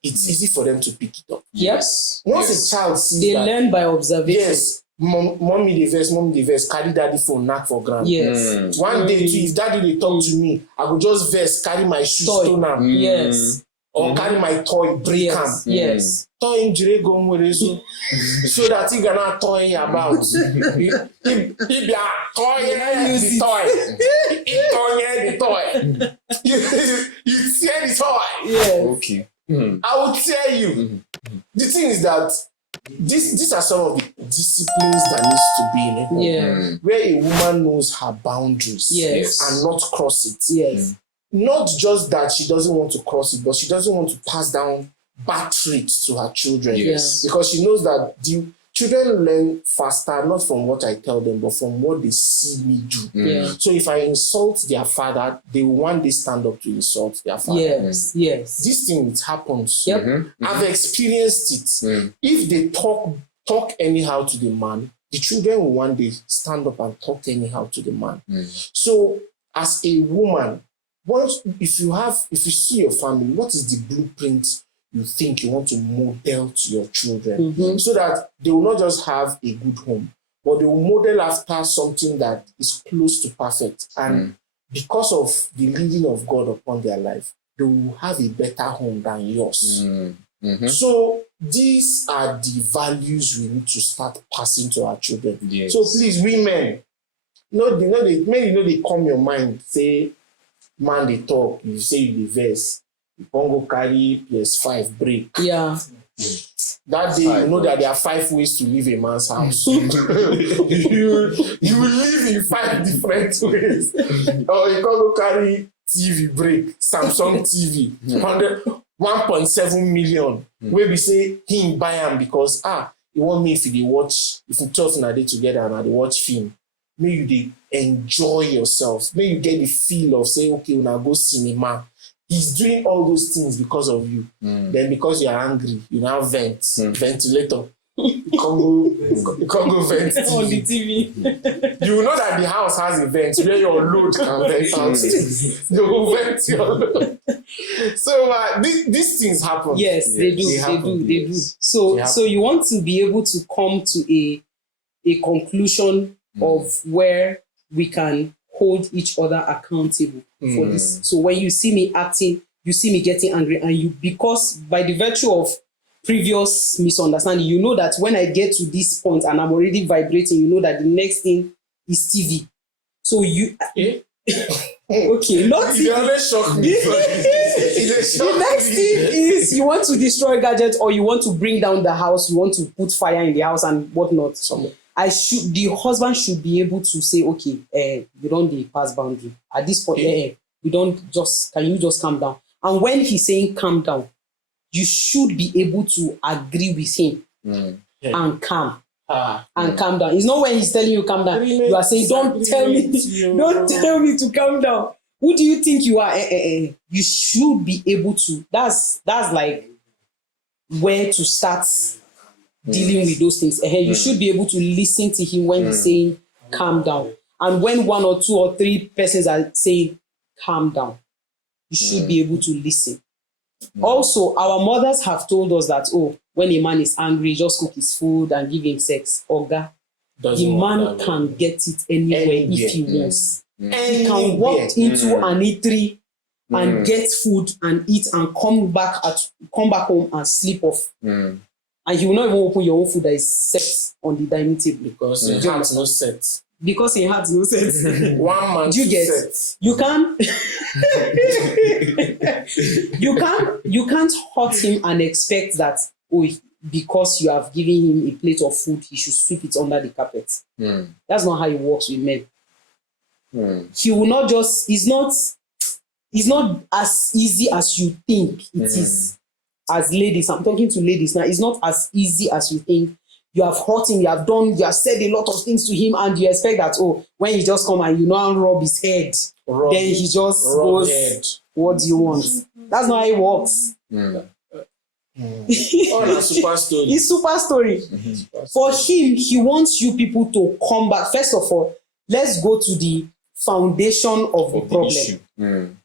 it's easy for them to pick it up. Yes. Once a child sees they that, learn by observation. Yes, mommy the verse, carry daddy phone, knock for ground. Yes. One day too, if daddy they talk to me, I will just verse, carry my shoe, stone am. Yes. Or carry my toy, break am. Yes. Toy him jire go mwerezo. So that he gonna toy about. He be a toy the toy. He toy the toy. You tear the toy. Yes. Okay. I will tell you. The thing is that these are some of the disciplines that needs to be in a home. Yeah. Where a woman knows her boundaries and not cross it. Yes. Not just that she doesn't want to cross it, but she doesn't want to pass down bad traits to her children. Yes. Because she knows that the children learn faster, not from what I tell them, but from what they see me do. Yeah. So if I insult their father, they will one day stand up to insult their father. Yes. Yes. This thing, it happens. Yep. I've experienced it. If they talk anyhow to the man, the children will one day stand up and talk anyhow to the man. So as a woman, if you see your family, what is the blueprint you think you want to model to your children, so that they will not just have a good home, but they will model after something that is close to perfect. And because of the leading of God upon their life, they will have a better home than yours. So these are the values we need to start passing to our children. Yes. So please, women, they come your mind, say, man, they talk, you say you the verse, you can't go carry PS5 break. Yeah. That day, you know that there are 5 ways to leave a man's house. you will live in 5 different ways. Or you can't go carry TV break, Samsung TV, 1.7 million. Where we say him buy him because you want me if you watch, if you talk in a day together and they watch film, may you they enjoy yourself. May you get the feel of saying, okay, when I go cinema. He's doing all those things because of you. Then because you are angry, you now ventilator. You can't go vent On the TV. You know that the house has a vent where your load can vent out. You will vent your load. So these things happen. Yes, they do. They do. So you want to be able to come to a conclusion of where we can hold each other accountable for this. So when you see me acting, you see me getting angry, and because by the virtue of previous misunderstanding, you know that when I get to this point and I'm already vibrating, you know that the next thing is TV. So you okay, not You always shock me. The next thing is you want to destroy gadgets, or you want to bring down the house, you want to put fire in the house and whatnot. The husband should be able to say, okay, you don't pass boundary. At this point, we don't can you just calm down? And when he's saying calm down, you should be able to agree with him and calm. And calm down. It's not when he's telling you calm down, you are saying, don't tell me to calm down. Who do you think you are? You should be able to. That's like where to start dealing with those things. You should be able to listen to him when he's saying calm down. And when 1 or 2 or 3 persons are saying calm down, you should be able to listen. Also, our mothers have told us that, when a man is angry, just cook his food and give him sex. Oga, the man can get it anywhere if he wants. He can walk into an eatery and get food and eat and come back home and sleep off. And he will not even open your own food that is set on the dining table. Because he has no set. Because he has no set. One man. Do you get? Set. You can't. you can't hurt him and expect that because you have given him a plate of food, he should sweep it under the carpet. That's not how it works with men. He will not just. It's not as easy as you think it is. As ladies, I'm talking to ladies now. It's not as easy as you think. You have hurt him, you have said a lot of things to him, and you expect that, when he just come and rub his head, then he just goes, what do you want? That's not how it works. Super story. It's super story. For him, he wants you people to come back. First of all, let's go to the foundation of the problem.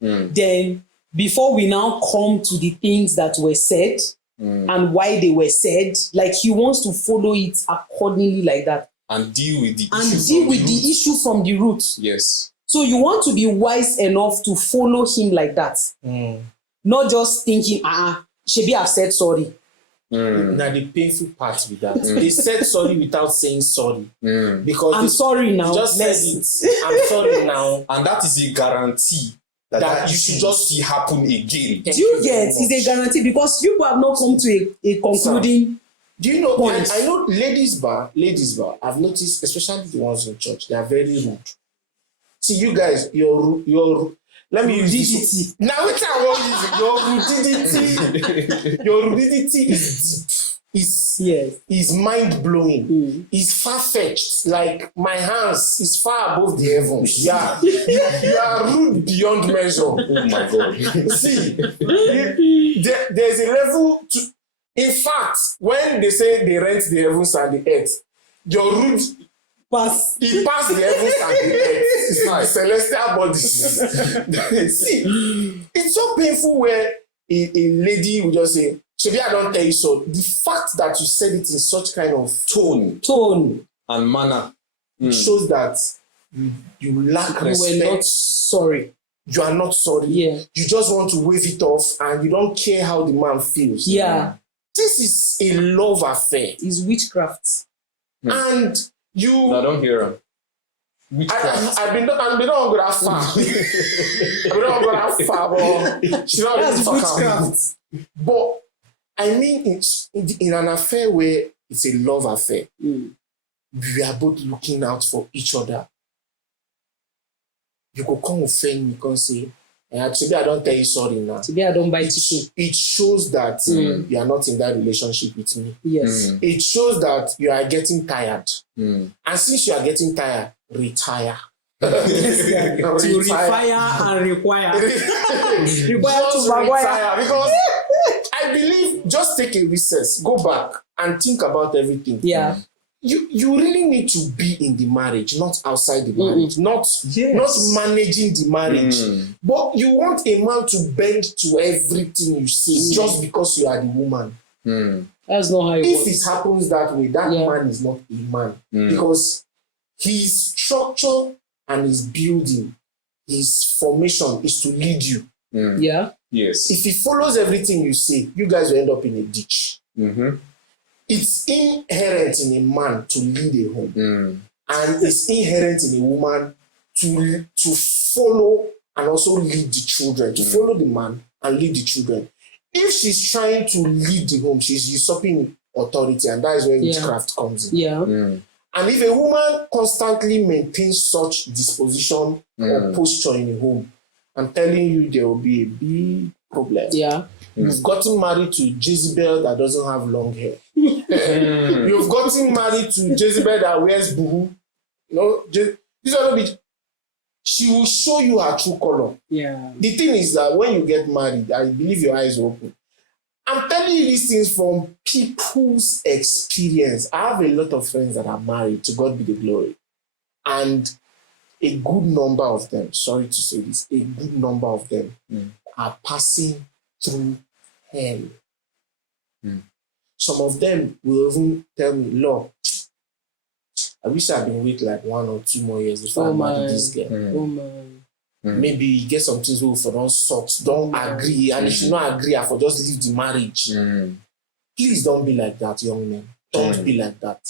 Then, before we now come to the things that were said, and why they were said, like he wants to follow it accordingly like that. And deal with the issue from the root. Yes. So you want to be wise enough to follow him like that. Not just thinking, Shebi have said sorry. Now the painful part with that. They said sorry without saying sorry. Because I'm sorry now. Just said it. I'm sorry now. And that is a guarantee that you should just see happen again. Do you get? It's a guarantee because you have not come to a concluding. Do you know? Point. I know ladies bar. I've noticed, especially the ones in church, they are very rude. See, you guys, your let me use this. Now what I want is your rudity is deep. Is mind blowing. Is far fetched. Like my hands is far above the heavens. Yeah, you are rude beyond measure. Oh my God! See, there's a level to. In fact, when they say they rent the heavens and the earth, your rude. He passed the heavens and the earth. It's not celestial bodies. See, it's so painful where a lady will just say, "Maybe I don't tell you so." The fact that you said it in such kind of tone and manner shows that you lack respect. You were not sorry. You are not sorry. Yeah. You just want to wave it off and you don't care how the man feels. Yeah. This is a love affair. It's witchcraft. And you... No, I don't hear him. I've been not go that far. I've been not go that far, but she don't really talk about it. But I mean, it's in an affair where it's a love affair. We are both looking out for each other. You could come offend me and say, today I don't tell you sorry now. Today I don't buy chicken. It shows that you are not in that relationship with me. Yes. It shows that you are getting tired. And since you are getting tired, retire. To refire and require. Require to retire, because I believe just take a recess, go back and think about everything. Yeah. You really need to be in the marriage, not outside the marriage, not managing the marriage. But you want a man to bend to everything you say just because you are the woman. That's not how it works. If it happens that way, that man is not a man. Because his structure and his building, his formation is to lead you. Yeah. Yes. If he follows everything you say, you guys will end up in a ditch. It's inherent in a man to lead a home. And it's inherent in a woman to follow and also lead the children, to follow the man and lead the children. If she's trying to lead the home, she's usurping authority, and that is where witchcraft comes in. Yeah. And if a woman constantly maintains such disposition or posture in a home, I'm telling you, there will be a big problem. Yeah. You've gotten married to Jezebel that doesn't have long hair. You've gotten married to Jezebel that wears boo. She will show you her true color. Yeah. The thing is that when you get married, I believe your eyes will open. I'm telling you these things from people's experience. I have a lot of friends that are married, to God be the glory. And a good number of them, sorry to say this, a good number of them are passing through hell. Some of them will even tell me, "Lord, I wish I'd been wait like 1 or 2 more years before I married this girl. Maybe get some things who for don't sort, don't agree, and if you not agree, I for just leave the marriage." Please don't be like that, young men. Don't be like that.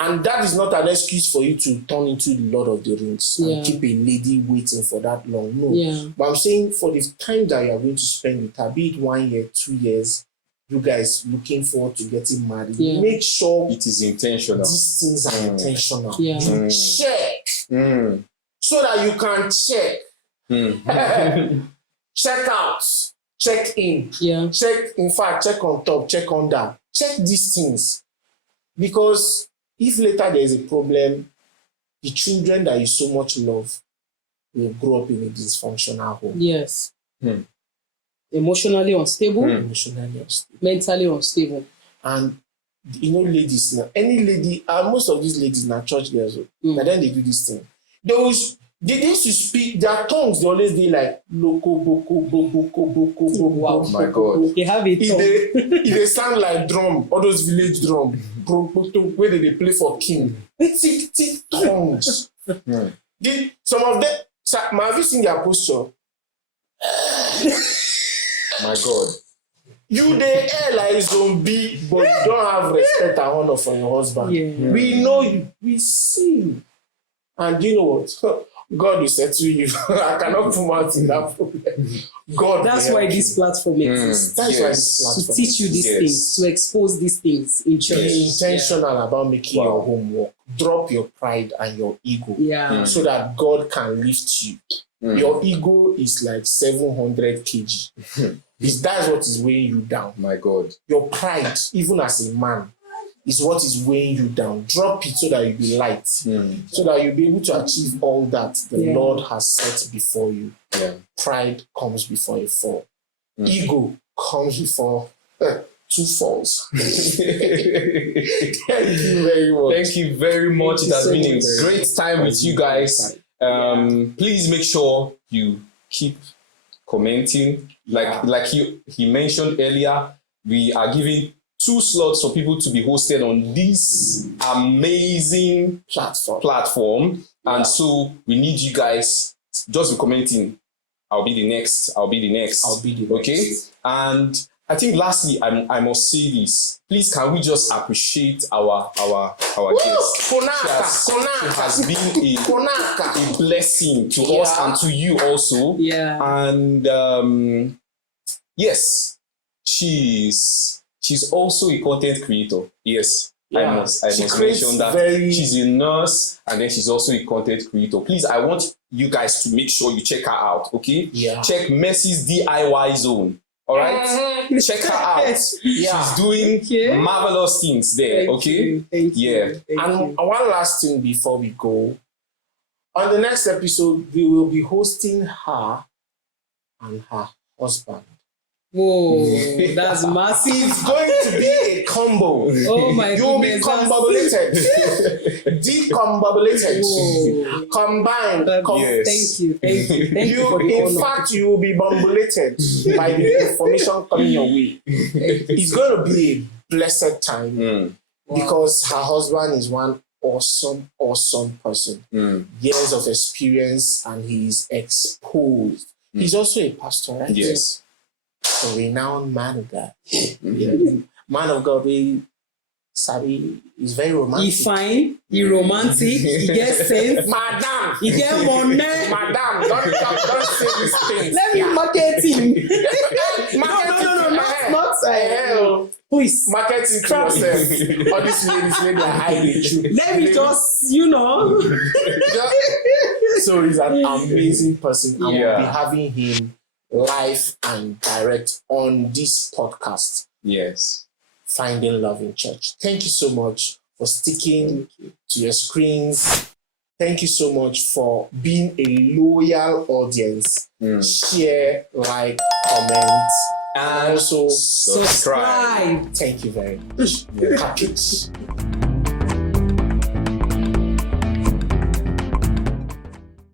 And that is not an excuse for you to turn into the Lord of the Rings and keep a lady waiting for that long. No. But I'm saying for the time that you are going to spend with her, be it 1 year, 2 years, you guys looking forward to getting married, make sure it is intentional. These things are intentional. Yeah. You check so that you can check. Check out, check in, check, in fact, check on top, check under. Check these things. Because if later there is a problem, the children that you so much love will grow up in a dysfunctional home. Yes. Emotionally unstable. Emotionally unstable. Mentally unstable. And ladies now, any lady, most of these ladies now church girls, and then they do this thing. They used to speak their tongues. They always do like loco boko boko boko. Wow, my God! They have it. If they sound like drum, all those village drum, where they play for king. Tick tongues. Some of them. Have you seen their posture? My God! You the air like zombie, but you don't have respect and honor for your husband. Yeah. We know you. We see you. And you know what? God will settle you. I cannot put out in that problem. God. That's why this platform exists. That's why this platform to teach you these things, to expose these things in church. Be intentional about making your homework. Drop your pride and your ego. So that God can lift you. Your ego is like 700 kg. That's what is weighing you down. My God. Your pride, even as a man, is what is weighing you down. Drop it so that you'll be light. So that you'll be able to achieve all that the Lord has set before you. Pride comes before a fall. Ego comes before 2 falls. Thank you very much. Thank you very much. It has been a great time with you guys. Please make sure you keep commenting. Like he mentioned earlier, we are giving 2 slots for people to be hosted on this amazing platform. And so we need you guys just be commenting. I'll be the next. Okay. And I think lastly, I must say this. Please, can we just appreciate our guest? She has been a blessing to us and to you also. Yeah. And yes, she's also a content creator. Yes. I must mention that she's a nurse and then she's also a content creator. Please, I want you guys to make sure you check her out, okay? Yeah. Check Mercy's DIY zone. All right? Check her out. Yeah. She's doing marvelous things there, okay? Thank you. And one last thing before we go. On the next episode, we will be hosting her and her husband. Whoa, that's massive. It's going to be a combo. Oh my You'll goodness. be combobulated. Decombobulated. Combined. Yes. Thank you for the In honor. fact, you will be bombulated by the information coming your way. It's going to be a blessed time because her husband is one awesome person. Years of experience and he's exposed. He's also a pastor, right? Yes. A renowned man of God. Man of God, Sabi is very romantic. He fine, he romantic, he gets sense. Madam! He get money. Madam, don't say these things. Let me market him. Marketing. Not please. Marketing to yourself. All these ladies are hiding the truth. Let me just, So he's an amazing person. And we'll Yeah. be having him live and direct on this podcast. Yes. Finding Love in Church. Thank you so much for sticking to your screens. Thank you so much for being a loyal audience. Share, like, comment, And also subscribe. thank you very much. Package.